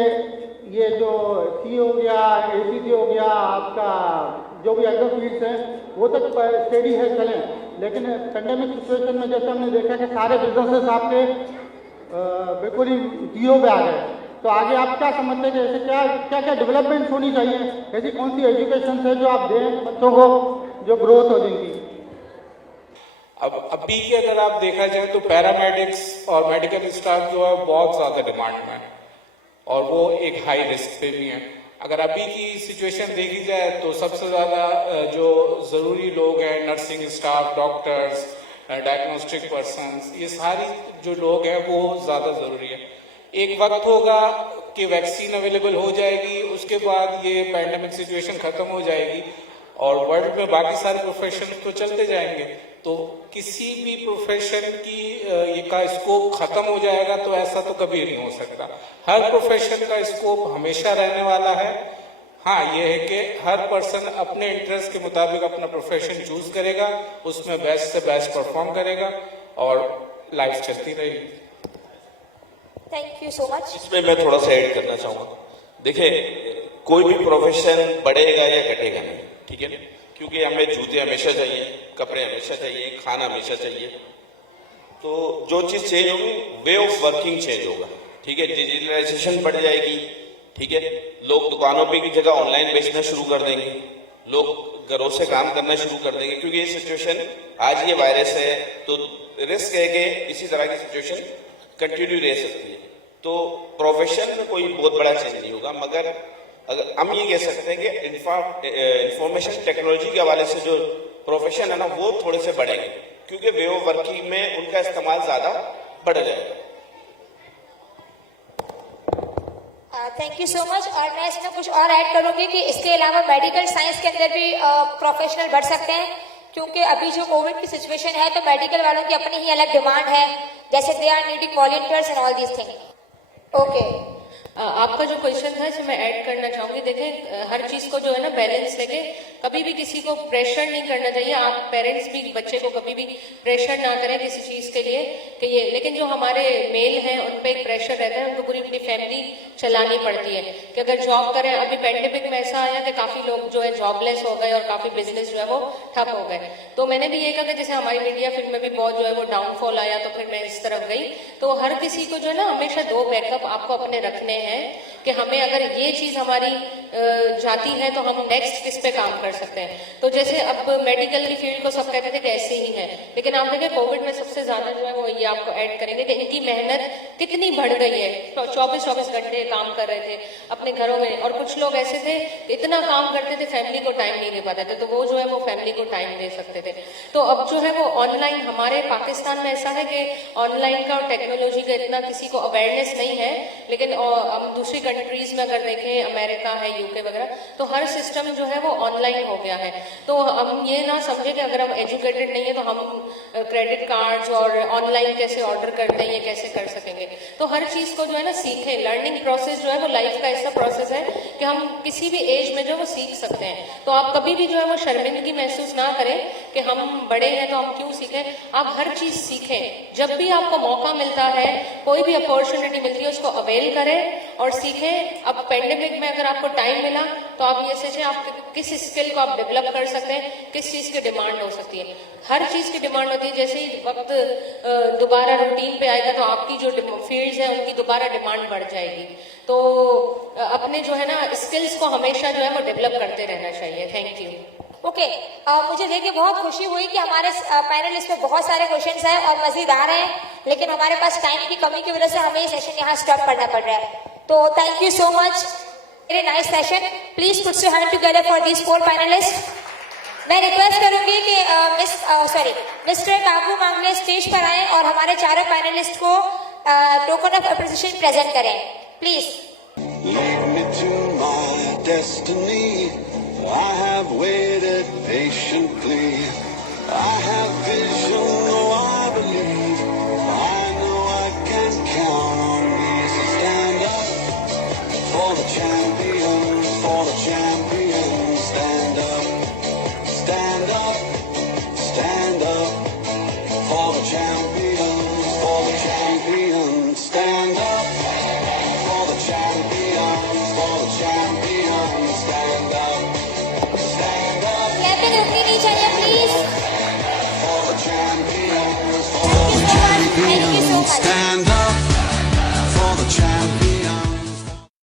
ये जो C हो गया, ACC हो गया, आपका जो भी अदर फील्ड्स हैं वो तक स्टडी है चलें, लेकिन पेंडेमिक सिचुएशन में जैसे हमने देखा कि सारे बिजनेसेस आपके बिल्कुल ही जीरो पे आ गए, तो आगे आप क्या समझते हैं कि ऐसे क्या क्या डेवलपमेंट होनी चाहिए, ऐसी कौन सी एजुकेशन है जो आप दें बच्चों को जो ग्रोथ हो जिनकी? अब अभी की अगर आप देखा जाए तो पैरामेडिक्स और मेडिकल स्टाफ जो है बहुत ज्यादा डिमांड में है, और वो एक हाई रिस्क पे भी है। अगर अभी की सिचुएशन देखी जाए तो सबसे ज्यादा जो जरूरी लोग हैं, nursing staff, doctors, diagnostic persons, ये सारी जो लोग हैं वो ज्यादा जरूरी है। एक वक्त होगा कि वैक्सीन अवेलेबल हो जाएगी, उसके बाद ये पैंडेमिक सिचुएशन खत्म हो जाएगी और वर्ल्ड में बाकी सारे प्रोफेशन तो चलते जाएंगे, तो किसी भी प्रोफेशन की ये का स्कोप खत्म हो जाएगा तो ऐसा तो कभी नहीं हो सकता। हर प्रोफेशन का स्कोप हमेशा रहने वाला है। हाँ, ये है कि हर पर्सन अपने इंटरेस्ट के मुताबिक अपना प्रोफेशन चूज करेगा, उसमें बेस्ट से बेस्ट परफॉर्म करेगा और लाइफ चलती रहेगी। Thank you so much. इसमें मैं थोड़ा सा ऐड करना चाहूंगा। देखिए, कोई भी प्रोफेशन बढ़ेगा या घटेगा नहीं, ठीक है, क्योंकि हमें जूते हमेशा चाहिए, कपड़े हमेशा चाहिए, खाना हमेशा चाहिए। तो जो चीज चेंज होगी, वे ऑफ वर्किंग चेंज होगा, ठीक है, डिजिटलाइजेशन बढ़ जाएगी, ठीक है, लोग दुकानों पे की जगह ऑनलाइन बेचना शुरू कर देंगे, लोग घरों से काम करना शुरू कर देंगे, क्योंकि ये सिचुएशन आज ये वायरस है तो रिस्क है कि इसी तरह की सिचुएशन कंटिन्यू रह सकती है। तो प्रोफेशन में कोई बहुत बड़ा चेंज नहीं होगा, मगर अगर हम ये कह सकते हैं कि इंफॉर्मेशन टेक्नोलॉजी के हवाले से जो प्रोफेशन है ना, वो थोड़े से बढ़ेंगे, क्योंकि वे ऑफ वर्किंग में उनका इस्तेमाल ज्यादा बढ़ जाएगा। Thank you so much. और मैं इसमें कुछ और ऐड करूंगी कि इसके अलावा मेडिकल साइंस के अंदर भी प्रोफेशनल बढ़ सकते हैं, क्योंकि अभी जो कोविड की सिचुएशन है तो मेडिकल वालों की अपनी ही अलग डिमांड है, जैसे they are needing volunteers and all these thing. Okay, आपका जो क्वेश्चन था जो मैं ऐड करना चाहूंगी, देखें हर चीज को जो है ना बैलेंस लेके, कभी भी किसी को प्रेशर नहीं करना चाहिए। आप पेरेंट्स भी बच्चे को कभी भी प्रेशर ना करें किसी चीज के लिए कि ये, लेकिन जो हमारे मेल हैं उन पे एक प्रेशर रहता है, उनको पूरी अपनी फैमिली चलानी पड़ती है कि अगर जॉब करें। अभी पेंडेमिक में ऐसा आया कि काफी लोग जो है जॉबलेस हो गए और काफी बिजनेस जो है वो ठप हो गए। तो मैंने भी ये कहा कि जैसे हमारी मीडिया फिल्म में भी बहुत जो है वो डाउनफॉल आया, तो फिर मैं इस तरफ गई। तो हर किसी को जो है ना हमेशा 2 बैकअप आपको अपने रखने हैं कि हमें अगर ये चीज हमारी जाती है तो हम नेक्स्ट किस पे काम कर सकते हैं। तो जैसे अब मेडिकल की फील्ड को सब कहते थे कि ऐसे ही है, लेकिन आप देखें कोविड में सबसे ज्यादा जो है वो ये आपको ऐड करेंगे कि इनकी मेहनत कितनी बढ़ गई है। 24-24 घंटे काम कर रहे थे अपने घरों में, और कुछ लोग ऐसे थे इतना काम करते थे फैमिली को टाइम नहीं दे पाते थे, तो वो जो है वो फैमिली को टाइम दे सकते थे। तो अब जो है वो ऑनलाइन, हमारे पाकिस्तान में ऐसा है कि ऑनलाइन का और टेक्नोलॉजी का इतना किसी को अवेयरनेस नहीं है, लेकिन हम दूसरी कंट्रीज में अगर देखें, अमेरिका है, यूके वगैरह, तो हर सिस्टम जो है वो ऑनलाइन हो गया है। तो हम ये ना समझे कि अगर हम एजुकेटेड नहीं है तो हम क्रेडिट कार्ड्स और ऑनलाइन कैसे ऑर्डर करते हैं ये कैसे कर सकेंगे। तो हर चीज को जो है ना सीखें। लर्निंग प्रोसेस जो है वो लाइफ का ऐसा प्रोसेस है कि हम किसी भी एज में जो है वो सीख सकते हैं। तो आप कभी भी जो है वो शर्मिंदगी महसूस ना करें कि हम बड़े हैं तो हम क्यों सीखें। आप हर चीज सीखें, जब भी आपको मौका मिलता है, कोई भी अपॉर्चुनिटी मिलती है उसको अवेल करें और सीखें। अब पेंडेमिक में अगर आपको टाइम मिला तो आप ये सोचें आप किस स्किल को आप डेवलप कर सकते हैं, किस चीज की डिमांड हो सकती है। हर चीज की डिमांड होती है। जैसे ही वक्त दोबारा रूटीन पे आएगा तो आपकी जो फील्ड्स हैं उनकी दोबारा डिमांड बढ़ जाएगी। तो अपने जो है ना स्किल्स को हमेशा जो है वो डेवलप करते रहना चाहिए। Thank you. ओके, मुझे देख के बहुत खुशी हुई कि हमारे पैनलिस्ट में बहुत सारे क्वेश्चंस हैं और मजीद आ रहे हैं, लेकिन हमारे पास टाइम की कमी की वजह से हमें ये सेशन यहाँ स्टॉप करना पड़ रहा है। तो thank you so much, very nice session. Please put your hand together for these 4 panelist. मैं रिक्वेस्ट करूंगी कि मिस्टर काबू मांगले स्टेज पर आए और हमारे चारों पैनलिस्ट को टोकन ऑफ अप्रिसिएशन प्रेजेंट करें, please. Lead me to my destiny. I have waited patiently. I have vision, oh I believe. I know I can count on me. So stand up for the champions, for the champions. Stand up, stand up, stand up for the champions, for the champions. Stand up for the champions, for the champions. Stand up. Clapping रुकनी नहीं चाहिए please. For the champions, for thank you the so much, thank you so champions. Much. Stand up.